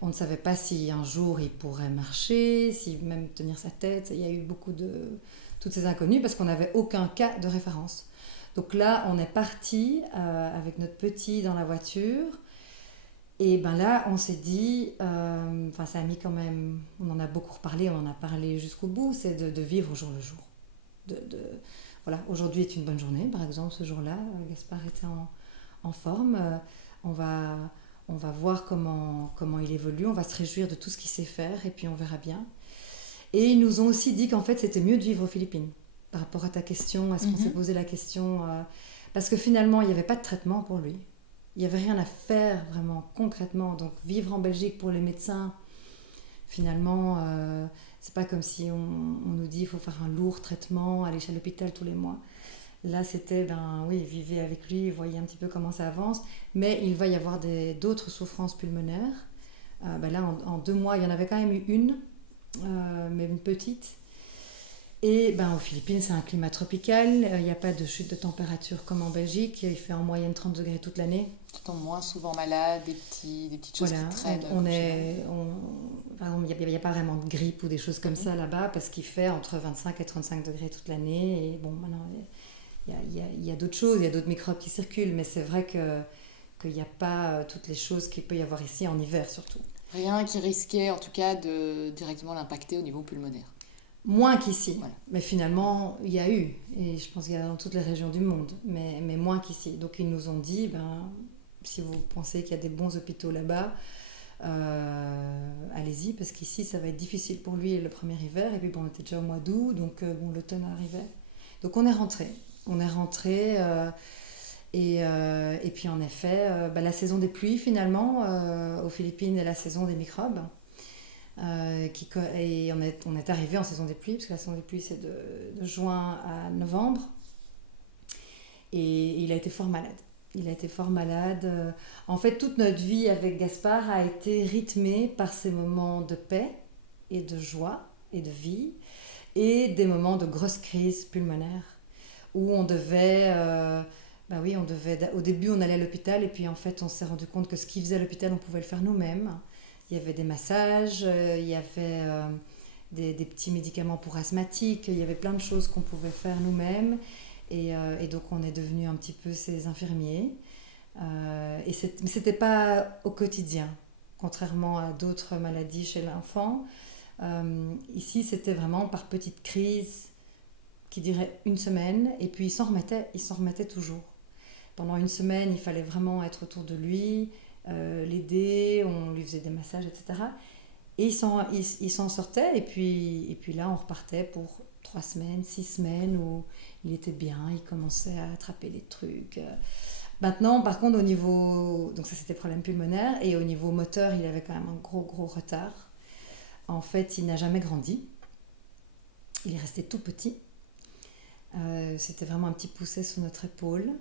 on ne savait pas si un jour il pourrait marcher, si même tenir sa tête. Il y a eu toutes ces inconnues parce qu'on n'avait aucun cas de référence. Donc là, on est parti avec notre petit dans la voiture. Et là, on s'est dit, ça a mis quand même, on en a beaucoup reparlé, on en a parlé jusqu'au bout, c'est de vivre au jour le jour. Voilà, aujourd'hui est une bonne journée, par exemple, ce jour-là, Gaspard était en forme. On va voir comment il évolue, on va se réjouir de tout ce qu'il sait faire et puis on verra bien. Et ils nous ont aussi dit qu'en fait c'était mieux de vivre aux Philippines. Par rapport à ta question, est-ce qu'on s'est posé la question parce que finalement il n'y avait pas de traitement pour lui. Il n'y avait rien à faire vraiment concrètement. Donc vivre en Belgique pour les médecins, finalement, c'est pas comme si on nous dit qu'il faut faire un lourd traitement, aller chez l'hôpital tous les mois. Là, c'était, oui, vivez avec lui, voyez un petit peu comment ça avance. Mais il va y avoir d'autres souffrances pulmonaires. Là, en 2 mois, il y en avait quand même eu une, mais une petite. Et aux Philippines, c'est un climat tropical. Il n'y a pas de chute de température comme en Belgique. Il fait en moyenne 30 degrés toute l'année. Tu tombes moins souvent malade, des petites choses qui traînent. Par exemple, il n'y a pas vraiment de grippe ou des choses comme ça là-bas parce qu'il fait entre 25 et 35 degrés toute l'année. Et bon, maintenant, il y a d'autres choses, il y a d'autres microbes qui circulent, mais c'est vrai qu'il n'y a pas toutes les choses qu'il peut y avoir ici en hiver surtout. Rien qui risquait en tout cas de directement l'impacter au niveau pulmonaire. Moins qu'ici, voilà. Mais finalement il y a eu, et je pense qu'il y a dans toutes les régions du monde, mais moins qu'ici. Donc ils nous ont dit, si vous pensez qu'il y a des bons hôpitaux là-bas, allez-y, parce qu'ici ça va être difficile pour lui le premier hiver, et puis on était déjà au mois d'août, donc l'automne arrivait. Donc on est rentré, et puis en effet, la saison des pluies finalement, aux Philippines est la saison des microbes. Et on est arrivé en saison des pluies, parce que la saison des pluies c'est de juin à novembre, et il a été fort malade. En fait, toute notre vie avec Gaspard a été rythmée par ces moments de paix et de joie et de vie, et des moments de grosses crises pulmonaires où on devait au début on allait à l'hôpital, et puis en fait on s'est rendu compte que ce qu'il faisait à l'hôpital on pouvait le faire nous-mêmes. Il y avait des massages, il y avait des petits médicaments pour asthmatiques, il y avait plein de choses qu'on pouvait faire nous-mêmes. Et donc on est devenus un petit peu ces infirmiers. Mais ce n'était pas au quotidien, contrairement à d'autres maladies chez l'enfant. Ici, c'était vraiment par petites crises qui duraient 1 semaine, et puis il s'en remettait toujours. Pendant 1 semaine, il fallait vraiment être autour de lui, l'aider, on lui faisait des massages, etc. Et il s'en sortait, et puis là on repartait pour 3 semaines, 6 semaines où il était bien, il commençait à attraper des trucs. Maintenant, par contre, au niveau, donc ça c'était problème pulmonaire, et au niveau moteur, il avait quand même un gros retard. En fait, il n'a jamais grandi, il est resté tout petit. C'était vraiment un petit poucet sous notre épaule.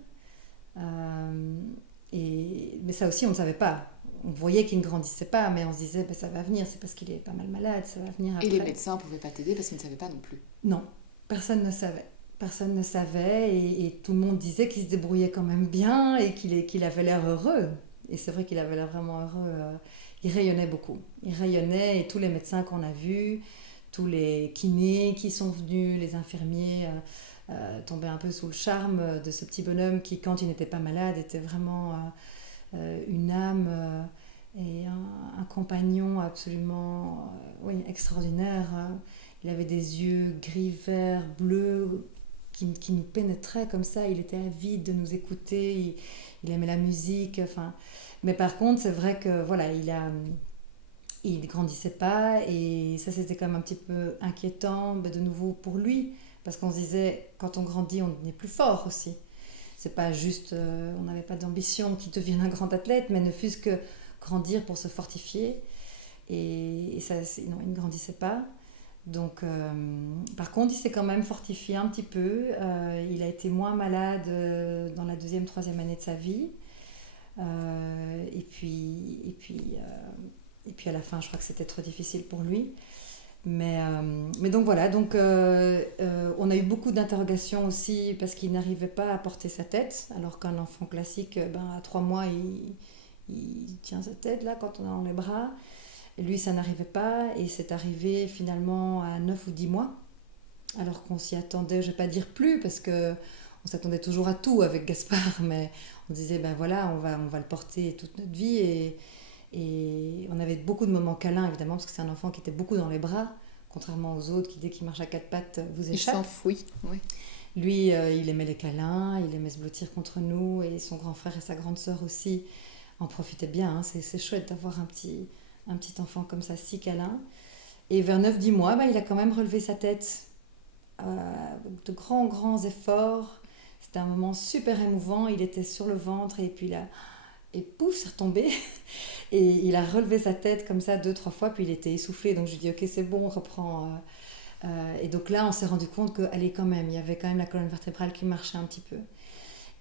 Mais ça aussi on ne savait pas, on voyait qu'il ne grandissait pas, mais on se disait ça va venir, c'est parce qu'il est pas mal malade, ça va venir après. Et les médecins ne pouvaient pas t'aider parce qu'ils ne savaient pas non plus? Non, personne ne savait, et tout le monde disait qu'il se débrouillait quand même bien et qu'il avait l'air heureux, et c'est vrai qu'il avait l'air vraiment heureux. Il rayonnait beaucoup, et tous les médecins qu'on a vus, tous les kinés qui sont venus, les infirmiers, tombait un peu sous le charme de ce petit bonhomme qui, quand il n'était pas malade, était vraiment une âme et un compagnon absolument extraordinaire. Il avait des yeux gris, verts, bleus qui nous pénétraient comme ça. Il était avide de nous écouter, il aimait la musique. Mais par contre, c'est vrai que voilà, il grandissait pas et ça c'était quand même un petit peu inquiétant de nouveau pour lui parce qu'on se disait quand on grandit on est plus fort aussi. C'est pas juste, on n'avait pas d'ambition qu'il devienne un grand athlète, mais ne fût-ce que grandir pour se fortifier. Et ça, non, il ne grandissait pas. Donc, par contre, il s'est quand même fortifié un petit peu. Il a été moins malade dans la deuxième, troisième année de sa vie. Et puis à la fin, je crois que c'était trop difficile pour lui. Mais donc voilà, on a eu beaucoup d'interrogations aussi parce qu'il n'arrivait pas à porter sa tête, alors qu'un enfant classique, à 3 mois, il tient sa tête là quand on est dans les bras. Et lui, ça n'arrivait pas et c'est arrivé finalement à 9 ou 10 mois, alors qu'on s'y attendait, je ne vais pas dire plus, parce qu'on s'attendait toujours à tout avec Gaspard, mais on disait, ben voilà, on va le porter toute notre vie et on avait beaucoup de moments câlins, évidemment, parce que c'est un enfant qui était beaucoup dans les bras, contrairement aux autres qui, dès qu'il marche à 4 pattes, vous Il échappent. s'enfuit, oui. Lui, il aimait les câlins, il aimait se blottir contre nous, et son grand frère et sa grande sœur aussi en profitaient bien. Hein. C'est chouette d'avoir un petit enfant comme ça, si câlin. Et vers 9-10 mois, il a quand même relevé sa tête de grands efforts. C'était un moment super émouvant. Il était sur le ventre et puis là, et pouf, c'est retombé. Et il a relevé sa tête comme ça 2-3 fois, puis il était essoufflé. Donc je lui dis, ok, c'est bon, on reprend. Et donc là, on s'est rendu compte qu'allez, quand même, il y avait quand même la colonne vertébrale qui marchait un petit peu.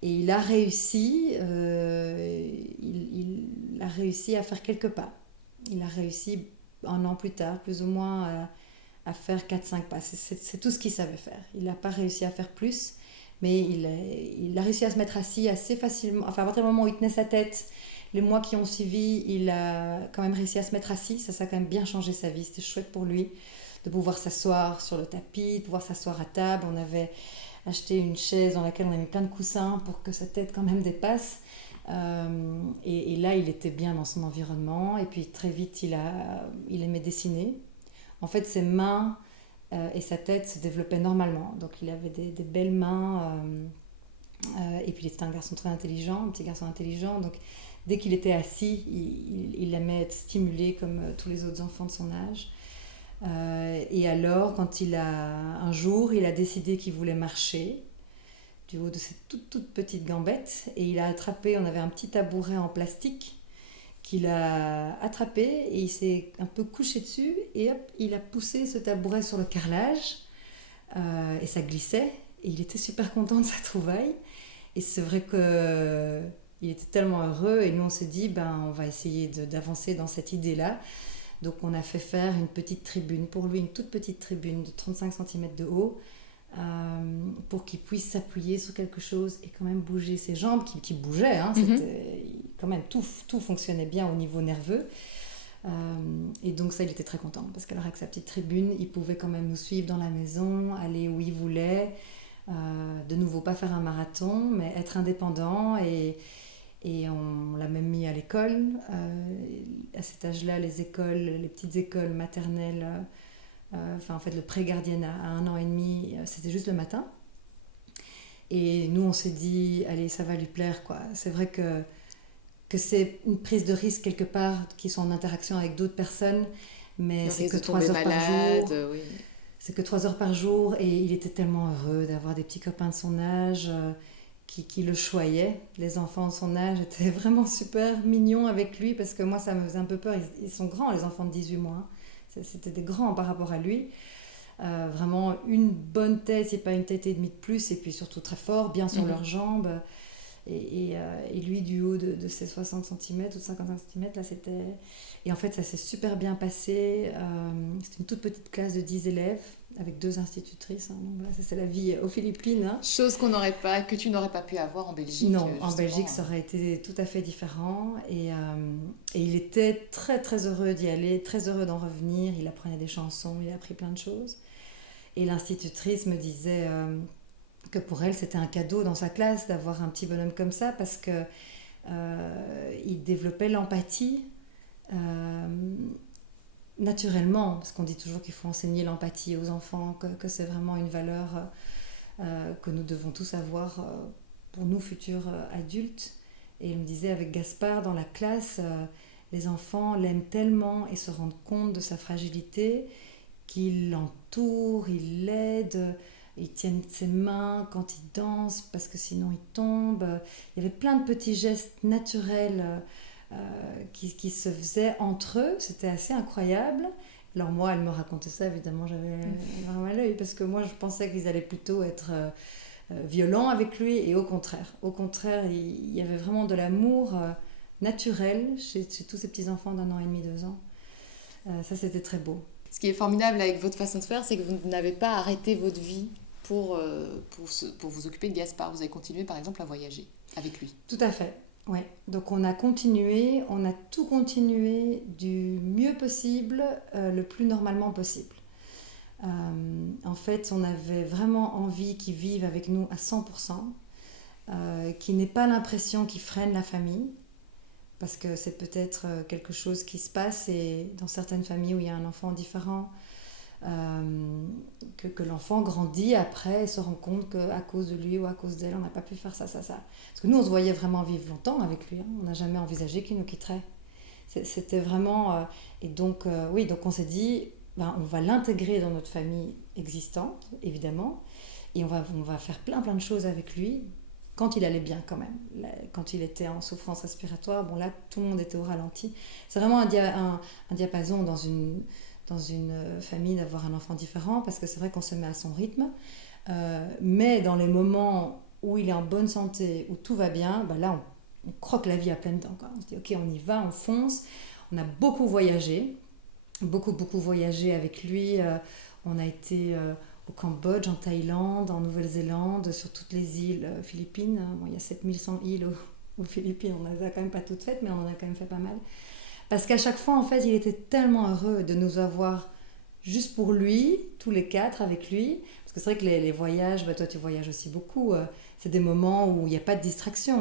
Et il a réussi à faire quelques pas. Il a réussi un an plus tard, plus ou moins, à faire 4-5 pas. C'est tout ce qu'il savait faire. Il n'a pas réussi à faire plus, mais il a réussi à se mettre assis assez facilement. Enfin, à partir du moment où il tenait sa tête, les mois qui ont suivi, il a quand même réussi à se mettre assis. Ça a quand même bien changé sa vie. C'était chouette pour lui de pouvoir s'asseoir sur le tapis, de pouvoir s'asseoir à table. On avait acheté une chaise dans laquelle on a mis plein de coussins pour que sa tête quand même dépasse. Et là, il était bien dans son environnement. Et puis très vite, il aimait dessiner. En fait, ses mains et sa tête se développaient normalement. Donc il avait des belles mains. Et puis il était un garçon très intelligent, un petit garçon intelligent. Donc dès qu'il était assis, il aimait être stimulé comme tous les autres enfants de son âge. Et alors, un jour, il a décidé qu'il voulait marcher du haut de cette toute petite gambette, et il a attrapé, on avait un petit tabouret en plastique qu'il a attrapé et il s'est un peu couché dessus et hop, il a poussé ce tabouret sur le carrelage et ça glissait et il était super content de sa trouvaille. Et c'est vrai que il était tellement heureux et nous on s'est dit on va essayer d'avancer dans cette idée-là. Donc on a fait faire une petite tribune pour lui, une toute petite tribune de 35 cm de haut, pour qu'il puisse s'appuyer sur quelque chose et quand même bouger ses jambes qui bougeaient, hein, quand même tout fonctionnait bien au niveau nerveux. Et donc ça, il était très content parce qu'alors avec sa petite tribune, il pouvait quand même nous suivre dans la maison, aller où il voulait, de nouveau pas faire un marathon mais être indépendant. Et on l'a même mis à l'école. À cet âge-là, les petites écoles maternelles, en fait le pré-gardiennat à 1 an et demi, c'était juste le matin. Et nous on s'est dit, allez, ça va lui plaire, quoi. C'est vrai que c'est une prise de risque quelque part, qui sont en interaction avec d'autres personnes, mais c'est que 3 heures par jour. Oui. C'est que 3 heures par jour, et il était tellement heureux d'avoir des petits copains de son âge qui le choyaient. Les enfants de son âge étaient vraiment super mignons avec lui, parce que moi ça me faisait un peu peur. Ils sont grands, les enfants de 18 mois, hein. C'était des grands par rapport à lui. Vraiment une bonne tête, c'est pas une tête et demie de plus, et puis surtout très fort, bien sur leurs jambes. Et lui, du haut de ses 60 cm ou 55 cm, là, c'était... Et en fait, ça s'est super bien passé. C'était une toute petite classe de 10 élèves, avec 2 institutrices. Hein. Donc, voilà, ça, c'est la vie aux Philippines. Hein. Chose que tu n'aurais pas pu avoir en Belgique. Non, en Belgique, ça aurait été tout à fait différent. Et il était très, très heureux d'y aller, très heureux d'en revenir. Il apprenait des chansons, il a appris plein de choses. Et l'institutrice me disait... que pour elle, c'était un cadeau dans sa classe d'avoir un petit bonhomme comme ça, parce que il développait l'empathie naturellement, parce qu'on dit toujours qu'il faut enseigner l'empathie aux enfants, que c'est vraiment une valeur que nous devons tous avoir pour nous futurs adultes. Et il me disait, avec Gaspard, dans la classe, les enfants l'aiment tellement et se rendent compte de sa fragilité qu'ils l'entourent, ils l'aident, ils tiennent ses mains quand il danse parce que sinon il tombe. Il y avait plein de petits gestes naturels qui se faisaient entre eux, c'était assez incroyable. Alors moi, elle me racontait ça, évidemment, j'avais vraiment à l'œil parce que moi, je pensais qu'ils allaient plutôt être violents avec lui et au contraire. Au contraire, il y avait vraiment de l'amour naturel chez tous ces petits-enfants d'1 an et demi, 2 ans. Ça, c'était très beau. Ce qui est formidable avec votre façon de faire, c'est que vous n'avez pas arrêté votre vie pour vous occuper de Gaspard. Vous avez continué, par exemple, à voyager avec lui. Tout à fait. Ouais. Donc on a tout continué du mieux possible, le plus normalement possible. En fait, on avait vraiment envie qu'ils vivent avec nous à 100%, qu'ils n'aient pas l'impression qu'ils freinent la famille, parce que c'est peut-être quelque chose qui se passe et dans certaines familles où il y a un enfant différent, que l'enfant grandit après et se rend compte qu'à cause de lui ou à cause d'elle, on n'a pas pu faire ça. Parce que nous, on se voyait vraiment vivre longtemps avec lui. On n'a jamais envisagé qu'il nous quitterait. C'était vraiment... et donc, oui, donc on s'est dit, on va l'intégrer dans notre famille existante, évidemment, et on va faire plein de choses avec lui, quand il allait bien quand même. Là, quand il était en souffrance respiratoire, bon là, tout le monde était au ralenti. C'est vraiment un diapason dans une famille d'avoir un enfant différent, parce que c'est vrai qu'on se met à son rythme, mais dans les moments où il est en bonne santé, où tout va bien, là on croque la vie à pleines dents, quoi. On se dit ok, on y va, on fonce. On a beaucoup voyagé avec lui. On a été au Cambodge, en Thaïlande, en Nouvelle-Zélande, sur toutes les îles philippines. Bon, il y a 7100 îles aux Philippines, on ne les a quand même pas toutes faites, mais on en a quand même fait pas mal. Parce qu'à chaque fois, en fait, il était tellement heureux de nous avoir juste pour lui, tous les 4 avec lui. Parce que c'est vrai que les voyages, toi tu voyages aussi beaucoup, c'est des moments où il n'y a pas de distraction.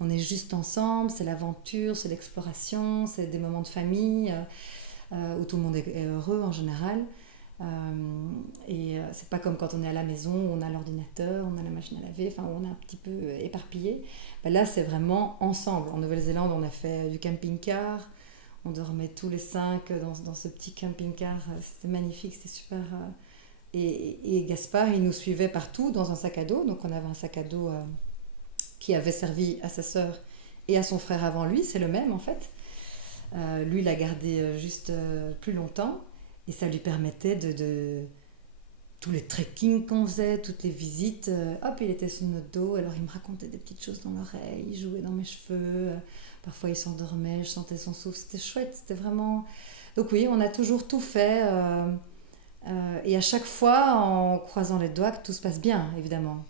On est juste ensemble, c'est l'aventure, c'est l'exploration, c'est des moments de famille où tout le monde est heureux en général. Et c'est pas comme quand on est à la maison où on a l'ordinateur, on a la machine à laver, où on est un petit peu éparpillé. Là, c'est vraiment ensemble. En Nouvelle-Zélande, on a fait du camping-car. On dormait tous les 5 dans ce petit camping-car. C'était magnifique, c'était super. Et Gaspard, il nous suivait partout dans un sac à dos. Donc on avait un sac à dos qui avait servi à sa sœur et à son frère avant lui. C'est le même en fait. Lui, il l'a gardé juste plus longtemps. Et ça lui permettait de tous les trekkings qu'on faisait, toutes les visites. Hop, il était sur notre dos. Alors il me racontait des petites choses dans l'oreille. Il jouait dans mes cheveux. Parfois, il s'endormait, je sentais son souffle. C'était chouette, c'était vraiment... Donc oui, on a toujours tout fait. Et à chaque fois, en croisant les doigts, que tout se passe bien, évidemment.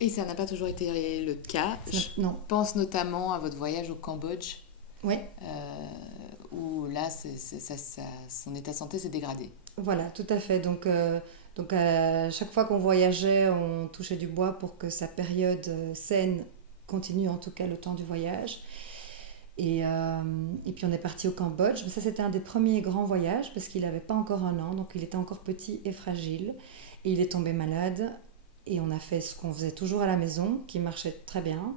Et ça n'a pas toujours été le cas. Non. Je pense notamment à votre voyage au Cambodge. Oui. Où là, son état de santé s'est dégradé. Voilà, tout à fait. Donc à chaque fois qu'on voyageait, on touchait du bois pour que sa période saine continue, en tout cas le temps du voyage. Et puis on est parti au Cambodge. Ça, c'était un des premiers grands voyages parce qu'il n'avait pas encore 1 an, donc il était encore petit et fragile. Et il est tombé malade et on a fait ce qu'on faisait toujours à la maison, qui marchait très bien.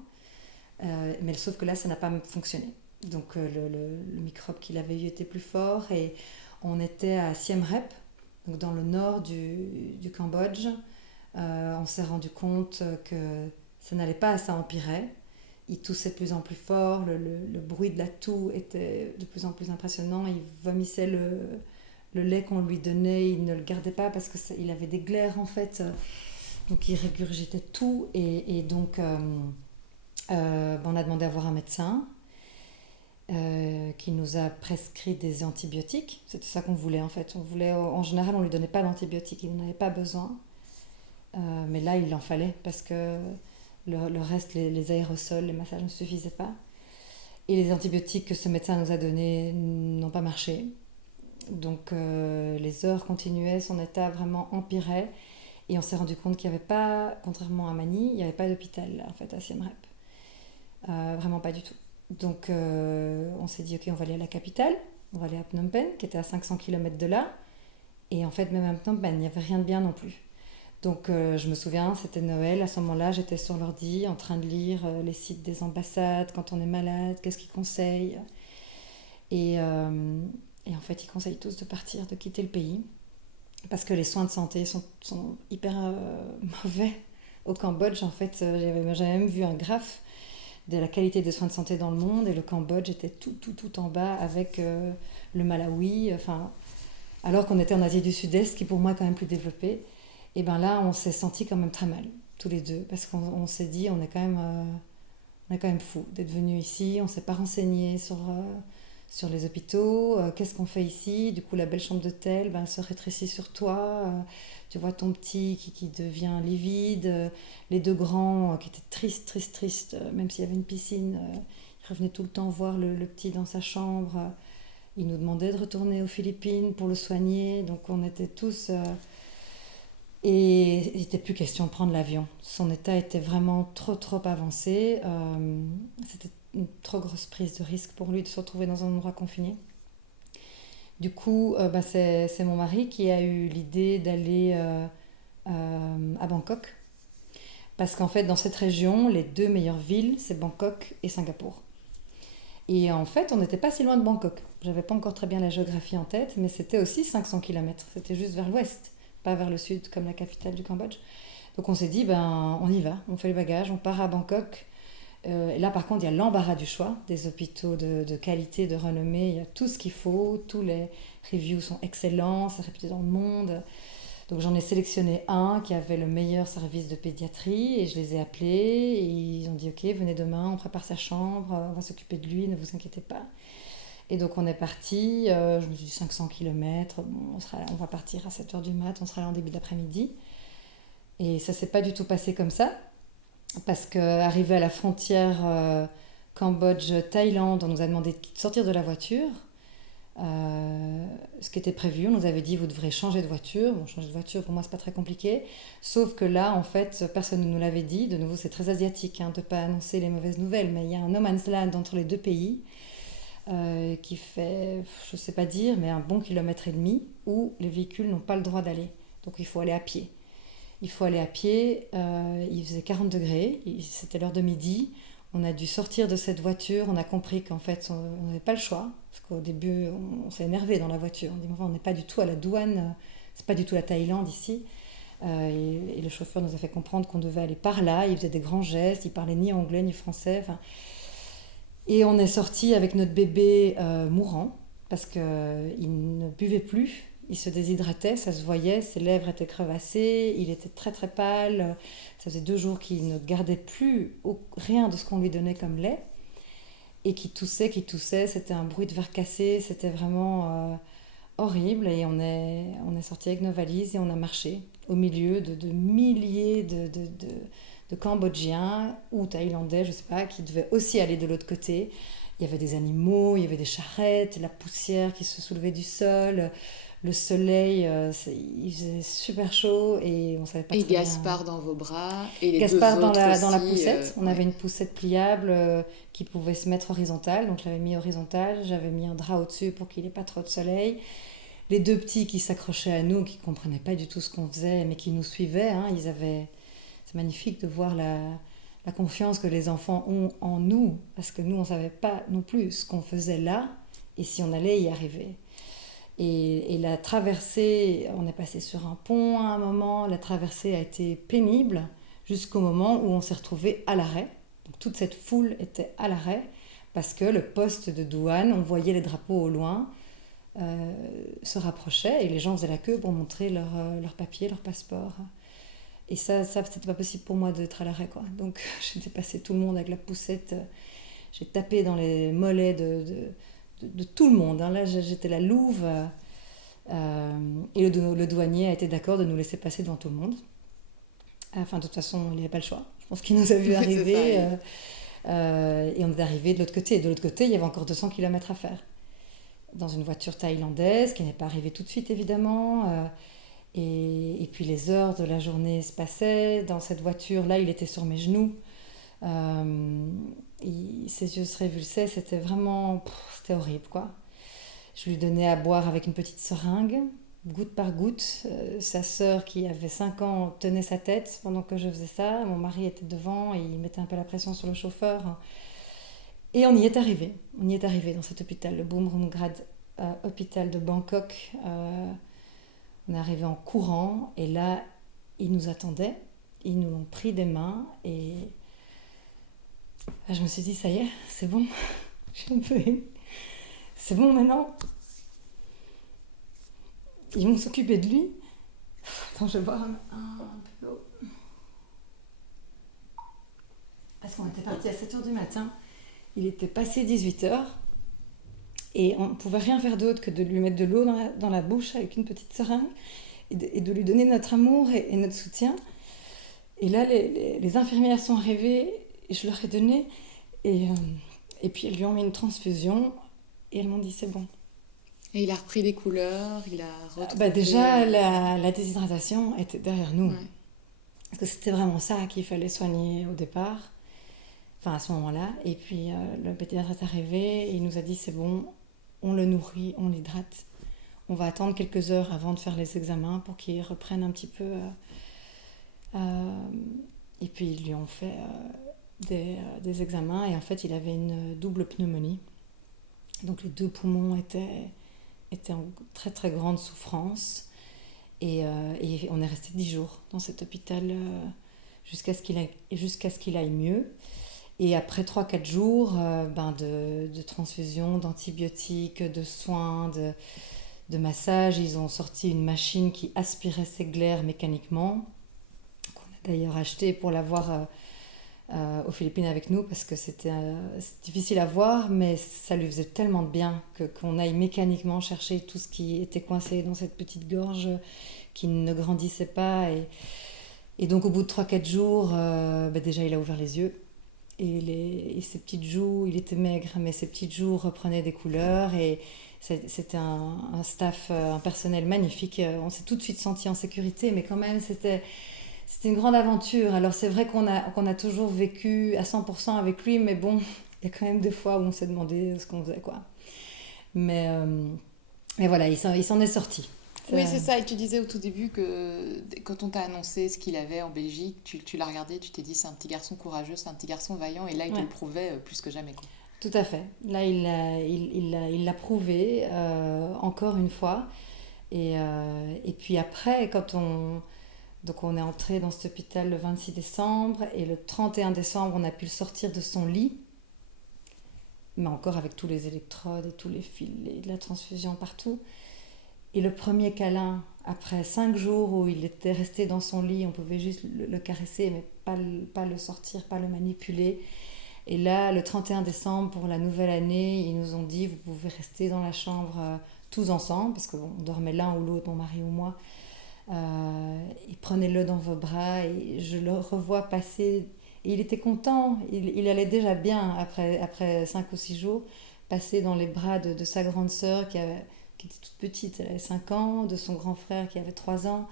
Mais sauf que là, ça n'a pas fonctionné. Donc le microbe qu'il avait eu était plus fort et on était à Siem Reap, donc dans le nord du Cambodge. On s'est rendu compte que ça n'allait pas, ça empirait. Il toussait de plus en plus fort, le bruit de la toux était de plus en plus impressionnant. Il vomissait le lait qu'on lui donnait, il ne le gardait pas parce qu'il avait des glaires en fait. Donc il régurgitait tout et donc on a demandé à voir un médecin qui nous a prescrit des antibiotiques. C'était ça qu'on voulait en fait. En général, on ne lui donnait pas d'antibiotiques, il n'en avait pas besoin. Mais là, il en fallait parce que le reste, les aérosols, les massages ne suffisaient pas. Et les antibiotiques que ce médecin nous a donnés n'ont pas marché. Donc les heures continuaient, son état vraiment empirait. Et on s'est rendu compte qu'il n'y avait pas, contrairement à Manille, il n'y avait pas d'hôpital en fait, à Siem Reap. Vraiment pas du tout. Donc on s'est dit ok, on va aller à la capitale, on va aller à Phnom Penh, qui était à 500 km de là. Et en fait, même à Phnom Penh, il n'y avait rien de bien non plus. Donc je me souviens, c'était Noël, à ce moment-là, j'étais sur l'ordi en train de lire les sites des ambassades, quand on est malade, qu'est-ce qu'ils conseillent. Et, euh, et en fait, ils conseillent tous de partir, de quitter le pays, parce que les soins de santé sont hyper mauvais. Au Cambodge, en fait, j'avais même vu un graphe de la qualité des soins de santé dans le monde, et le Cambodge était tout en bas avec le Malawi, enfin, alors qu'on était en Asie du Sud-Est, qui pour moi est quand même plus développée. Et bien là, on s'est senti quand même très mal, tous les deux, parce qu'on s'est dit, on est quand même fou d'être venu ici, on ne s'est pas renseigné sur les hôpitaux, qu'est-ce qu'on fait ici, du coup la belle chambre d'hôtel, ben, elle se rétrécit sur toi, tu vois ton petit qui devient livide, les deux grands qui étaient tristes, même s'il y avait une piscine, ils revenaient tout le temps voir le petit dans sa chambre, ils nous demandaient de retourner aux Philippines pour le soigner, donc on était tous... et il n'était plus question de prendre l'avion. Son état était vraiment trop avancé. C'était une trop grosse prise de risque pour lui de se retrouver dans un endroit confiné. Du coup, bah, c'est mon mari qui a eu l'idée d'aller à Bangkok. Parce qu'en fait, dans cette région, les deux meilleures villes, c'est Bangkok et Singapour. Et en fait, on n'était pas si loin de Bangkok. J'avais pas encore très bien la géographie en tête, mais c'était aussi 500 km. C'était juste vers l'ouest, pas vers le sud, comme la capitale du Cambodge. Donc on s'est dit, ben, on y va, on fait les bagages, on part à Bangkok. Et là, par contre, il y a l'embarras du choix, des hôpitaux de qualité, de renommée. Il y a tout ce qu'il faut, tous les reviews sont excellents, c'est réputé dans le monde. Donc j'en ai sélectionné un qui avait le meilleur service de pédiatrie et je les ai appelés. Et ils ont dit, ok, venez demain, on prépare sa chambre, on va s'occuper de lui, ne vous inquiétez pas. Et donc on est parti, je me suis dit 500 km, bon, on va partir à 7h du mat, on sera là en début d'après-midi. Et ça s'est pas du tout passé comme ça, parce qu'arrivé à la frontière Cambodge-Thaïlande, on nous a demandé de sortir de la voiture. Ce qui était prévu, on nous avait dit vous devrez changer de voiture. Bon, changer de voiture pour moi c'est pas très compliqué, sauf que là en fait personne ne nous l'avait dit. De nouveau c'est très asiatique de ne pas annoncer les mauvaises nouvelles, mais il y a un no man's land entre les deux pays qui fait, je sais pas dire, mais un bon kilomètre et demi où les véhicules n'ont pas le droit d'aller. Donc il faut aller à pied. Il faisait 40 degrés, c'était l'heure de midi. On a dû sortir de cette voiture, on a compris qu'en fait on n'avait pas le choix, parce qu'au début on s'est énervé dans la voiture, on dit enfin, on n'est pas du tout à la douane, c'est pas du tout la Thaïlande ici. Et le chauffeur nous a fait comprendre qu'on devait aller par là, il faisait des grands gestes, il parlait ni anglais ni français. Et on est sorti avec notre bébé mourant, parce qu'il ne buvait plus, il se déshydratait, ça se voyait, ses lèvres étaient crevassées, il était très pâle, ça faisait 2 jours qu'il ne gardait plus rien de ce qu'on lui donnait comme lait, et qui toussait, c'était un bruit de verre cassé, c'était vraiment horrible, et on est sorti avec nos valises et on a marché au milieu de milliers de Cambodgiens ou Thaïlandais, je sais pas, qui devaient aussi aller de l'autre côté. Il y avait des animaux, il y avait des charrettes, la poussière qui se soulevait du sol, le soleil, il faisait super chaud et on savait pas Et très bien. Gaspard dans vos bras, et les Gaspard deux dans autres dans la aussi, poussette. On ouais. avait une poussette pliable qui pouvait se mettre horizontale, donc je l'avais mis horizontale. J'avais mis un drap au-dessus pour qu'il n'ait pas trop de soleil. Les deux petits qui s'accrochaient à nous, qui ne comprenaient pas du tout ce qu'on faisait, mais qui nous suivaient, c'est magnifique de voir la confiance que les enfants ont en nous, parce que nous, on ne savait pas non plus ce qu'on faisait là et si on allait y arriver. Et la traversée, on est passé sur un pont à un moment, la traversée a été pénible jusqu'au moment où on s'est retrouvé à l'arrêt. Donc toute cette foule était à l'arrêt parce que le poste de douane, on voyait les drapeaux au loin, se rapprochait et les gens faisaient la queue pour montrer leur papier, leur passeport. Et ça c'était pas possible pour moi d'être à l'arrêt, quoi. Donc j'ai dépassé tout le monde avec la poussette, j'ai tapé dans les mollets de tout le monde. Là, j'étais la louve. Et le douanier a été d'accord de nous laisser passer devant tout le monde. Enfin, de toute façon, il n'avait pas le choix. Je pense qu'il nous a vu arriver. Et on est arrivé de l'autre côté. De l'autre côté, il y avait encore 200 km à faire. Dans une voiture thaïlandaise, qui n'est pas arrivée tout de suite, évidemment. Et puis les heures de la journée se passaient. Dans cette voiture-là, il était sur mes genoux. Ses yeux se révulsaient, c'était vraiment... c'était horrible, quoi. Je lui donnais à boire avec une petite seringue. goutte par goutte. Sa sœur, qui avait 5 ans, tenait sa tête pendant que je faisais ça. Mon mari était devant et il mettait un peu la pression sur le chauffeur. Et on y est arrivé. On y est arrivé dans cet hôpital, le Bumrungrad hôpital de Bangkok. On est arrivé en courant et là, ils nous attendaient. Ils nous ont pris des mains et je me suis dit, ça y est, c'est bon. C'est bon maintenant. Ils vont s'occuper de lui. Attends, je vais boire un peu d'eau. Parce qu'on était parti à 7h du matin. Il était passé 18h. Et on ne pouvait rien faire d'autre que de lui mettre de l'eau dans la bouche avec une petite seringue et de lui donner notre amour et notre soutien. Et là, les infirmières sont arrivées et je leur ai donné. Et puis, elles lui ont mis une transfusion et elles m'ont dit, c'est bon. Et il a repris des couleurs, il a retrouvé... Déjà, la déshydratation était derrière nous. Ouais. Parce que c'était vraiment ça qu'il fallait soigner au départ. Enfin, à ce moment-là. Et puis, le pédiatre est arrivé et il nous a dit, c'est bon, on le nourrit, on l'hydrate. On va attendre quelques heures avant de faire les examens pour qu'il reprenne un petit peu... et puis, ils lui ont fait des examens. Et en fait, il avait une double pneumonie. Donc, les 2 poumons étaient en très très grande souffrance et on est resté 10 jours dans cet hôpital jusqu'à ce qu'il aille mieux. Et après 3-4 jours de transfusion, d'antibiotiques, de soins, de massages, ils ont sorti une machine qui aspirait ses glaires mécaniquement, qu'on a d'ailleurs acheté pour l'avoir aux Philippines avec nous parce que c'est difficile à voir, mais ça lui faisait tellement de bien qu'on aille mécaniquement chercher tout ce qui était coincé dans cette petite gorge qui ne grandissait pas. Et donc au bout de 3-4 jours, déjà il a ouvert les yeux et ses petites joues, il était maigre, mais ses petites joues reprenaient des couleurs et c'était un staff, un personnel magnifique. On s'est tout de suite senti en sécurité, mais quand même c'était une grande aventure. Alors c'est vrai qu'on a toujours vécu à 100% avec lui, mais bon, il y a quand même des fois où on s'est demandé ce qu'on faisait, quoi. Mais voilà, il s'en est sorti. Oui, c'est ça. Et tu disais au tout début que quand on t'a annoncé ce qu'il avait en Belgique, tu l'as regardé, tu t'es dit c'est un petit garçon courageux, c'est un petit garçon vaillant, et là il te le prouvait plus que jamais, quoi. Tout à fait. Là, il l'a prouvé encore une fois. Et puis après, Donc on est entré dans cet hôpital le 26 décembre et le 31 décembre, on a pu le sortir de son lit, mais encore avec tous les électrodes et tous les fils et de la transfusion partout. Et le premier câlin, après 5 jours où il était resté dans son lit, on pouvait juste le caresser, mais pas le sortir, pas le manipuler. Et là, le 31 décembre, pour la nouvelle année, ils nous ont dit, vous pouvez rester dans la chambre tous ensemble, parce qu'on dormait l'un ou l'autre, mon mari ou moi. Et prenez-le dans vos bras et je le revois passer et il était content, il allait déjà bien après 5 ou 6 jours, passer dans les bras de sa grande sœur qui était toute petite, elle avait 5 ans, de son grand frère qui avait 3 ans,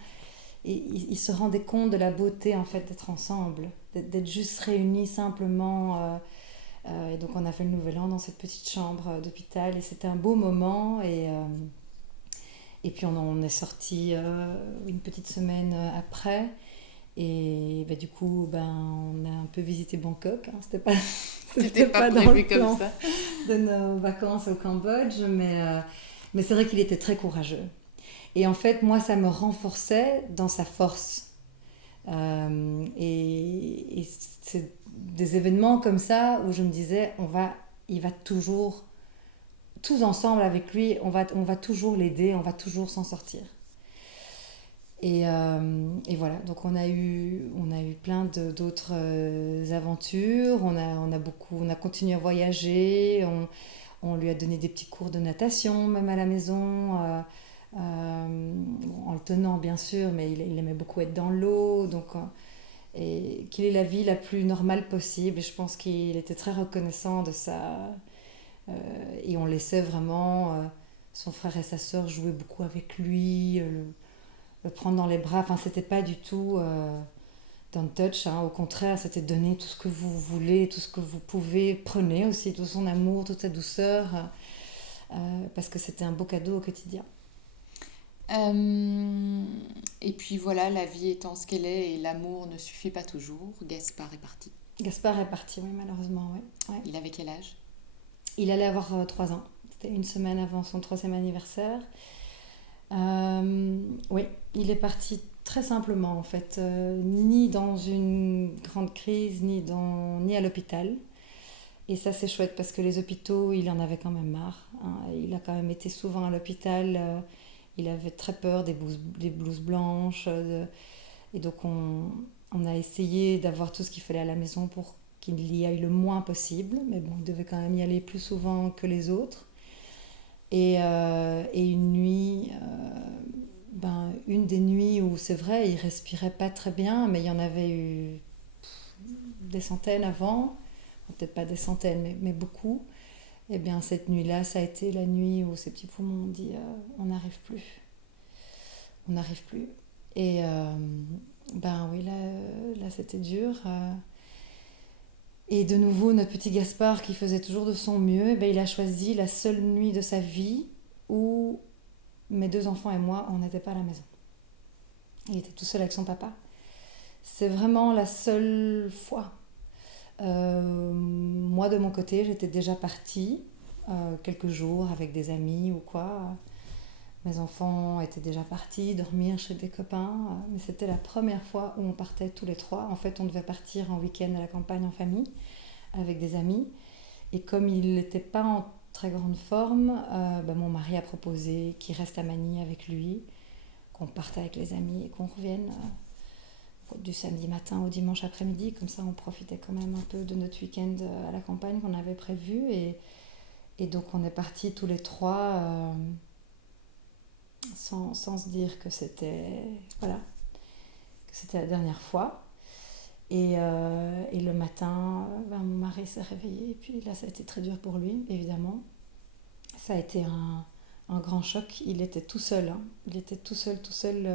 et il se rendait compte de la beauté en fait d'être ensemble, d'être juste réunis simplement, et donc on a fait le nouvel an dans cette petite chambre d'hôpital et c'était un beau moment. Et puis on est sorti une petite semaine après. Et du coup, on a un peu visité Bangkok. Hein. C'était pas dans le plan comme ça de nos vacances au Cambodge. Mais c'est vrai qu'il était très courageux. Et en fait, moi, ça me renforçait dans sa force. Et c'est des événements comme ça où je me disais, il va toujours... tous ensemble avec lui, on va toujours l'aider, on va toujours s'en sortir. Et voilà, donc on a eu plein d'autres aventures, on a continué à voyager, on lui a donné des petits cours de natation, même à la maison, en le tenant bien sûr, mais il aimait beaucoup être dans l'eau, donc et qu'il ait la vie la plus normale possible, et je pense qu'il était très reconnaissant de ça. Et on laissait vraiment son frère et sa sœur jouer beaucoup avec lui, le prendre dans les bras. Enfin, c'était pas du tout don't touch, hein. Au contraire, c'était donner tout ce que vous voulez, tout ce que vous pouvez. Prenez aussi tout son amour, toute sa douceur, parce que c'était un beau cadeau au quotidien. Et puis voilà, la vie étant ce qu'elle est et l'amour ne suffit pas toujours, Gaspard est parti. Gaspard est parti, oui, malheureusement, oui. Ouais. Il avait quel âge? Il allait avoir 3 ans. C'était une semaine avant son 3e anniversaire. Oui, il est parti très simplement, en fait. Ni dans une grande crise, ni à l'hôpital. Et ça, c'est chouette parce que les hôpitaux, il en avait quand même marre, hein. Il a quand même été souvent à l'hôpital. Il avait très peur des blouses blanches. Et donc, on a essayé d'avoir tout ce qu'il fallait à la maison pour qu'il y aille le moins possible. Mais bon, il devait quand même y aller plus souvent que les autres. Et une nuit, une des nuits où c'est vrai, il respirait pas très bien, mais il y en avait eu des centaines avant, peut-être pas des centaines, mais beaucoup. Et bien cette nuit-là, ça a été la nuit où ses petits poumons ont dit on n'arrive plus, on n'arrive plus. Et oui, là c'était dur. Et de nouveau, notre petit Gaspard, qui faisait toujours de son mieux, il a choisi la seule nuit de sa vie où mes 2 enfants et moi, on n'était pas à la maison. Il était tout seul avec son papa. C'est vraiment la seule fois. Moi, de mon côté, j'étais déjà partie quelques jours avec des amis ou quoi. Mes enfants étaient déjà partis dormir chez des copains. Mais c'était la première fois où on partait tous les 3. En fait, on devait partir en week-end à la campagne en famille avec des amis. Et comme il n'était pas en très grande forme, mon mari a proposé qu'il reste à Manille avec lui, qu'on parte avec les amis et qu'on revienne du samedi matin au dimanche après-midi. Comme ça, on profitait quand même un peu de notre week-end à la campagne qu'on avait prévu. Et donc, on est partis tous les 3 sans se dire que c'était la dernière fois. Et le matin, mon mari s'est réveillé. Et puis là, ça a été très dur pour lui, évidemment. Ça a été un grand choc. Il était tout seul. Hein. Il était tout seul.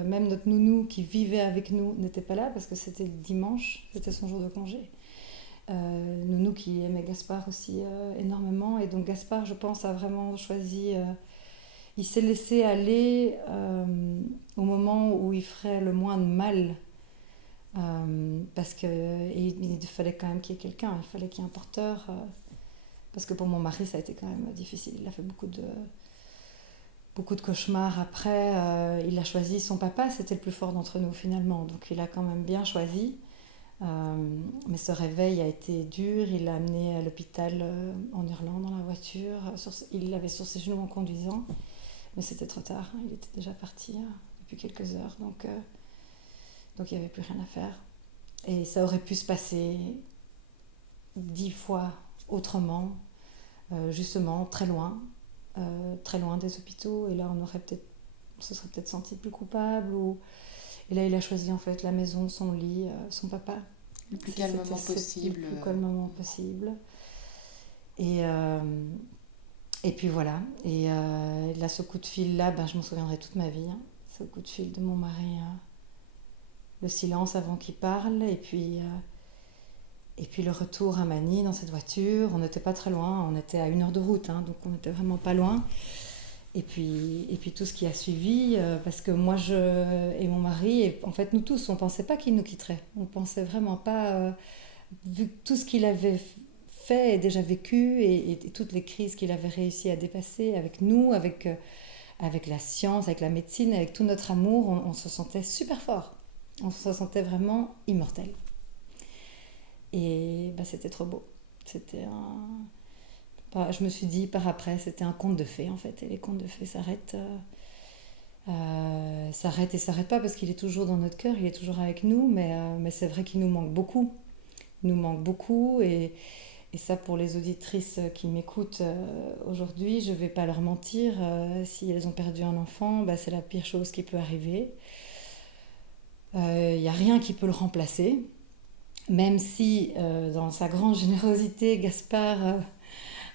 Même notre nounou qui vivait avec nous n'était pas là parce que c'était le dimanche. C'était son jour de congé. Nounou qui aimait Gaspard aussi énormément. Et donc Gaspard, je pense, a vraiment choisi... il s'est laissé aller au moment où il ferait le moins de mal. Parce qu'il fallait quand même qu'il y ait quelqu'un, il fallait qu'il y ait un porteur. Parce que pour mon mari, ça a été quand même difficile. Il a fait beaucoup de cauchemars après. Il a choisi son papa, c'était le plus fort d'entre nous finalement. Donc il a quand même bien choisi. Mais ce réveil a été dur. Il l'a amené à l'hôpital en hurlant dans la voiture. Il l'avait sur ses genoux en conduisant. Mais c'était trop tard. Il était déjà parti depuis quelques heures. Donc il n'y avait plus rien à faire. Et ça aurait pu se passer 10 fois autrement, justement très loin des hôpitaux. Et là, on se serait peut-être senti plus coupable. Et là, il a choisi en fait la maison, son lit, son papa. Le plus calmement possible. Le plus calmement possible. Et puis voilà. Et là, ce coup de fil-là, je m'en souviendrai toute ma vie. Hein. Ce coup de fil de mon mari... le silence avant qu'il parle, et puis le retour à Manille dans cette voiture. On n'était pas très loin, on était à 1 heure de route, hein, donc on n'était vraiment pas loin. Et puis tout ce qui a suivi, parce que moi et mon mari, et en fait nous tous, on ne pensait pas qu'il nous quitterait. On ne pensait vraiment pas, vu tout ce qu'il avait fait et déjà vécu, et toutes les crises qu'il avait réussi à dépasser avec nous, avec la science, avec la médecine, avec tout notre amour, on se sentait super fort. On se sentait vraiment immortel. Et c'était trop beau. Je me suis dit par après, c'était un conte de fées en fait. Et les contes de fées s'arrêtent et s'arrêtent pas parce qu'il est toujours dans notre cœur, il est toujours avec nous. Mais c'est vrai qu'il nous manque beaucoup. Il nous manque beaucoup. Et ça, pour les auditrices qui m'écoutent aujourd'hui, je ne vais pas leur mentir. Si elles ont perdu un enfant, c'est la pire chose qui peut arriver. Il n'y a rien qui peut le remplacer, même si dans sa grande générosité, Gaspard,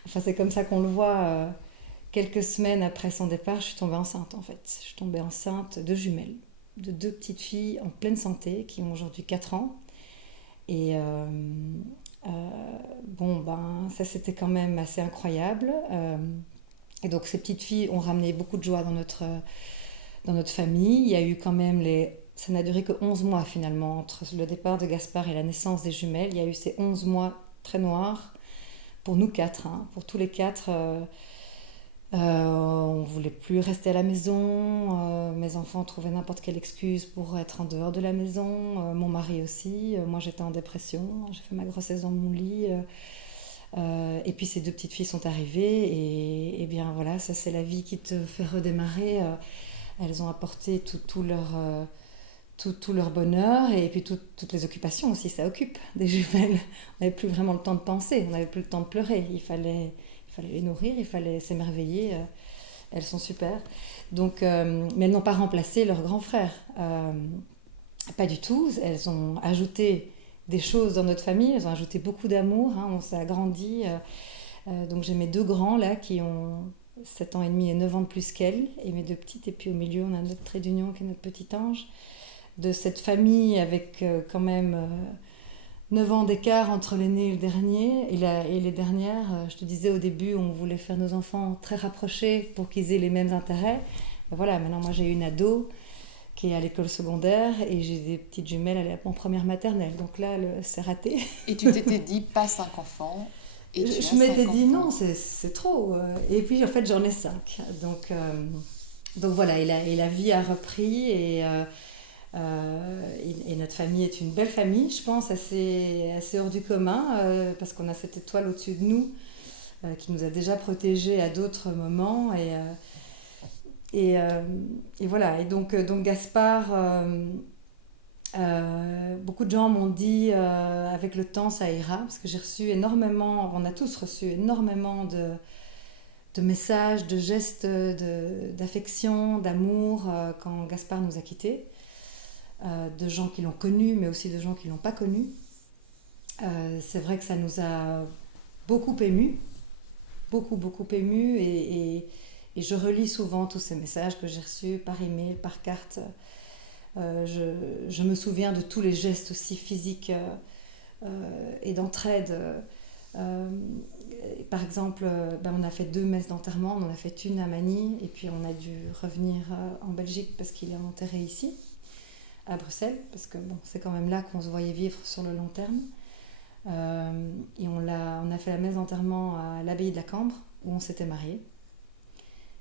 c'est comme ça qu'on le voit, quelques semaines après son départ, je suis tombée enceinte en fait. Je suis tombée enceinte de jumelles, de 2 petites filles en pleine santé qui ont aujourd'hui 4 ans. Et ça c'était quand même assez incroyable. Et donc ces petites filles ont ramené beaucoup de joie dans notre famille. Il y a eu quand même ça n'a duré que 11 mois finalement, entre le départ de Gaspard et la naissance des jumelles. Il y a eu ces 11 mois très noirs pour nous quatre, hein, pour tous les quatre. On ne voulait plus rester à la maison. Mes enfants trouvaient n'importe quelle excuse pour être en dehors de la maison. Mon mari aussi. Moi, j'étais en dépression. J'ai fait ma grossesse dans mon lit. Et puis ces deux petites filles sont arrivées. Et bien voilà, ça c'est la vie qui te fait redémarrer. Elles ont apporté tout leur bonheur. Et puis toutes les occupations aussi, ça occupe des jumelles. On n'avait plus vraiment le temps de penser. On n'avait plus le temps de pleurer. Il fallait les nourrir, il fallait s'émerveiller. Elles sont super. Donc, mais elles n'ont pas remplacé leur grand frère. Pas du tout. Elles ont ajouté des choses dans notre famille. Elles ont ajouté beaucoup d'amour. Hein. On s'est agrandi. Donc j'ai mes deux grands là qui ont 7 ans et demi et 9 ans de plus qu'elles. Et mes deux petites. Et puis au milieu, on a notre trait d'union qui est notre petit ange. De cette famille avec quand même 9 ans d'écart entre l'aîné et le dernier et les dernières. Je te disais au début, on voulait faire nos enfants très rapprochés pour qu'ils aient les mêmes intérêts. Ben voilà, maintenant moi j'ai une ado qui est à l'école secondaire et j'ai des petites jumelles en première maternelle. Donc là, c'est raté. Et tu t'étais dit, pas 5 enfants. Et je m'étais dit non, c'est trop. Et puis en fait, j'en ai 5. Donc voilà, et la vie a repris et notre famille est une belle famille, je pense, assez hors du commun, parce qu'on a cette étoile au-dessus de nous qui nous a déjà protégés à d'autres moments. Et voilà. Et donc Gaspard, beaucoup de gens m'ont dit avec le temps ça ira, parce que j'ai reçu énormément, on a tous reçu énormément de messages, de gestes, d'affection, d'amour quand Gaspard nous a quittés. De gens qui l'ont connu, mais aussi de gens qui ne l'ont pas connu. C'est vrai que ça nous a beaucoup émus, beaucoup émus, et je relis souvent tous ces messages que j'ai reçus par email, par carte. Je me souviens de tous les gestes aussi physiques et d'entraide. Par exemple, on a fait 2 messes d'enterrement, on en a fait une à Manille, et puis on a dû revenir en Belgique parce qu'il est enterré ici, à Bruxelles, parce que c'est quand même là qu'on se voyait vivre sur le long terme. Et on a fait la messe d'enterrement à l'abbaye de la Cambre, où on s'était mariés,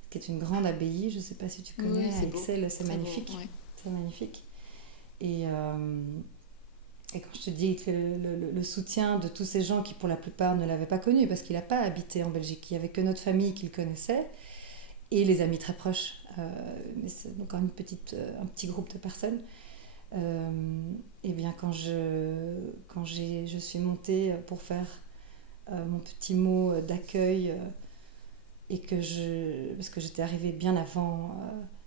qui est une grande abbaye, je ne sais pas si tu connais, oui, à Ixelles, c'est magnifique. Beau, ouais. C'est magnifique. Et quand je te dis que le soutien de tous ces gens qui, pour la plupart, ne l'avaient pas connu, parce qu'il n'a pas habité en Belgique, il n'y avait que notre famille qui le connaissait, et les amis très proches, mais c'est donc un petit groupe de personnes. Et bien quand je suis montée pour faire mon petit mot d'accueil et parce que j'étais arrivée bien avant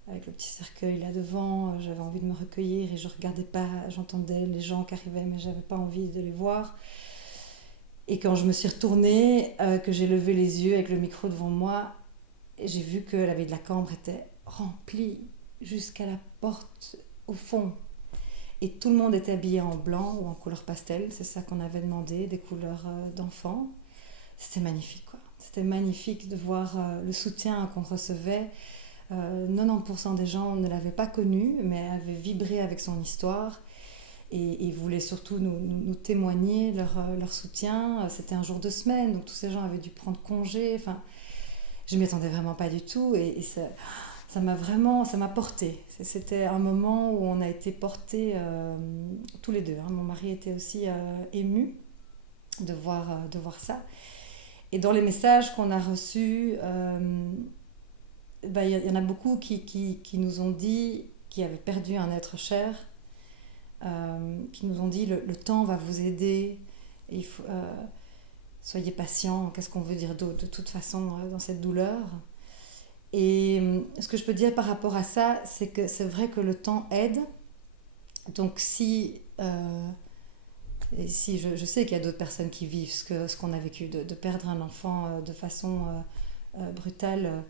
avec le petit cercueil là devant, j'avais envie de me recueillir et je regardais pas, j'entendais les gens qui arrivaient mais j'avais pas envie de les voir. Et quand je me suis retournée, que j'ai levé les yeux avec le micro devant moi, j'ai vu que l'abbaye de la Cambre était remplie jusqu'à la porte au fond. Et tout le monde était habillé en blanc ou en couleur pastel, c'est ça qu'on avait demandé, des couleurs d'enfants. C'était magnifique, quoi. C'était magnifique de voir le soutien qu'on recevait. 90% des gens ne l'avaient pas connu, mais avaient vibré avec son histoire et voulaient surtout nous témoigner leur soutien. C'était un jour de semaine, donc tous ces gens avaient dû prendre congé. Enfin, je ne m'y attendais vraiment pas du tout et ça m'a porté. C'était un moment où on a été portés tous les deux. Hein. Mon mari était aussi ému de voir ça. Et dans les messages qu'on a reçus, il y en a beaucoup qui nous ont dit, qui avaient perdu un être cher, qui nous ont dit le temps va vous aider, et soyez patient, qu'est-ce qu'on veut dire d'autre de toute façon dans cette douleur. Et ce que je peux dire par rapport à ça, c'est que c'est vrai que le temps aide. Donc si je sais qu'il y a d'autres personnes qui vivent ce qu'on a vécu, de perdre un enfant de façon brutale,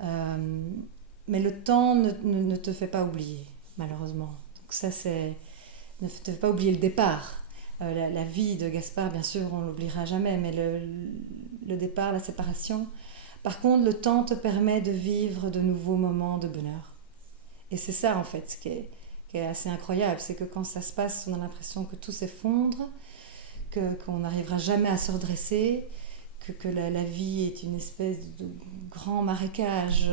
mais le temps ne te fait pas oublier, malheureusement. Donc ça, ne te fait pas oublier le départ. La vie de Gaspard, bien sûr, on ne l'oubliera jamais, mais le départ, la séparation. Par contre, le temps te permet de vivre de nouveaux moments de bonheur. Et c'est ça en fait qui est assez incroyable, c'est que quand ça se passe, on a l'impression que tout s'effondre, qu'on n'arrivera jamais à se redresser, que la vie est une espèce de grand marécage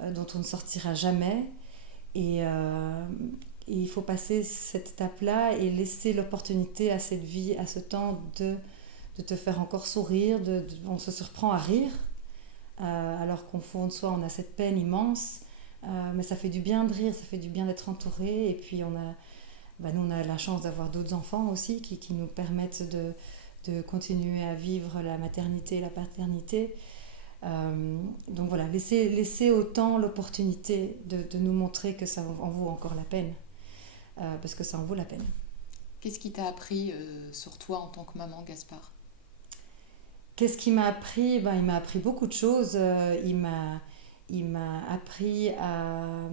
dont on ne sortira jamais. Et il faut passer cette étape-là et laisser l'opportunité à cette vie, à ce temps de te faire encore sourire. On se surprend à rire, alors qu'au fond de soi, on a cette peine immense. Mais ça fait du bien de rire, ça fait du bien d'être entouré. Et puis nous, on a la chance d'avoir d'autres enfants aussi qui nous permettent de continuer à vivre la maternité et la paternité. Donc voilà, laisser autant l'opportunité de nous montrer que ça en vaut encore la peine, parce que ça en vaut la peine. Qu'est-ce qui t'a appris sur toi en tant que maman, Gaspard ? Qu'est-ce qu'il m'a appris ? Il m'a appris beaucoup de choses. Il m'a appris à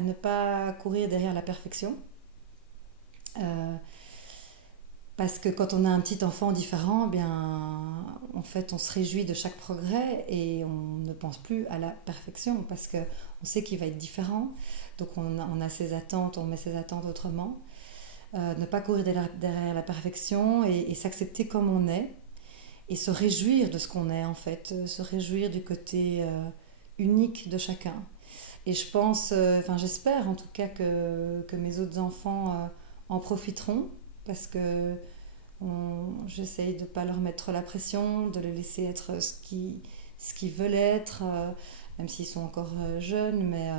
ne pas courir derrière la perfection. Parce que quand on a un petit enfant différent, en fait, on se réjouit de chaque progrès et on ne pense plus à la perfection parce qu'on sait qu'il va être différent. Donc on a ses attentes, on met ses attentes autrement. Ne pas courir derrière la perfection et s'accepter comme on est et se réjouir de ce qu'on est en fait, se réjouir du côté unique de chacun. Et je pense, j'espère en tout cas que mes autres enfants en profiteront. Parce que j'essaye de ne pas leur mettre la pression, de les laisser être ce qu'ils veulent être, même s'ils sont encore jeunes, mais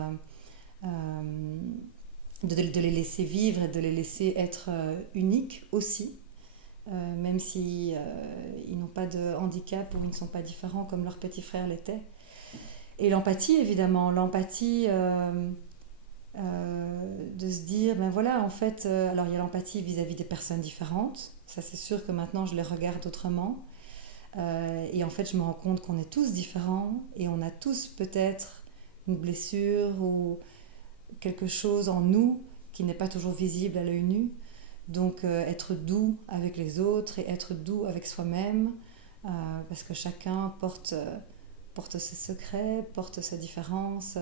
de les laisser vivre et de les laisser être uniques aussi, même si ils n'ont pas de handicap ou ils ne sont pas différents comme leur petit frère l'était. Et l'empathie, évidemment, de se dire, en fait, alors il y a l'empathie vis-à-vis des personnes différentes, ça c'est sûr que maintenant je les regarde autrement, et en fait je me rends compte qu'on est tous différents, et on a tous peut-être une blessure ou quelque chose en nous qui n'est pas toujours visible à l'œil nu, donc être doux avec les autres et être doux avec soi-même, parce que chacun porte ses secrets, porte ses différences.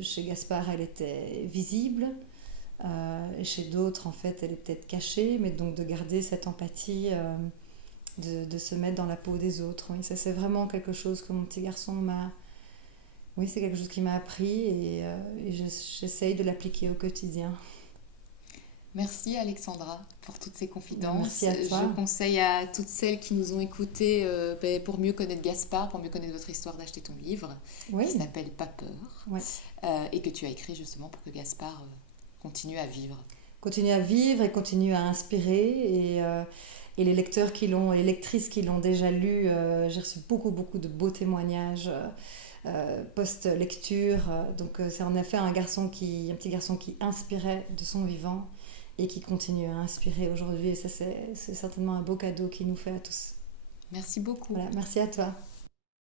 Chez Gaspard, elle était visible, et chez d'autres, en fait, elle est peut-être cachée, mais donc de garder cette empathie, de se mettre dans la peau des autres. Oui, ça, c'est vraiment quelque chose que mon petit garçon Oui, c'est quelque chose qui m'a appris et j'essaye de l'appliquer au quotidien. Merci Alexandra pour toutes ces confidences. Merci à toi. Je conseille à toutes celles qui nous ont écoutées pour mieux connaître Gaspard, pour mieux connaître votre histoire, d'acheter ton livre qui s'appelle Pas peur, et que tu as écrit justement pour que Gaspard continue à vivre. Continue à vivre et continue à inspirer. Et les lecteurs les lectrices qui l'ont déjà lu, j'ai reçu beaucoup de beaux témoignages post-lecture. Donc c'est en effet un petit garçon qui inspirait de son vivant et qui continue à inspirer aujourd'hui. Et ça, c'est certainement un beau cadeau qu'il nous fait à tous. Merci beaucoup. Voilà, merci à toi.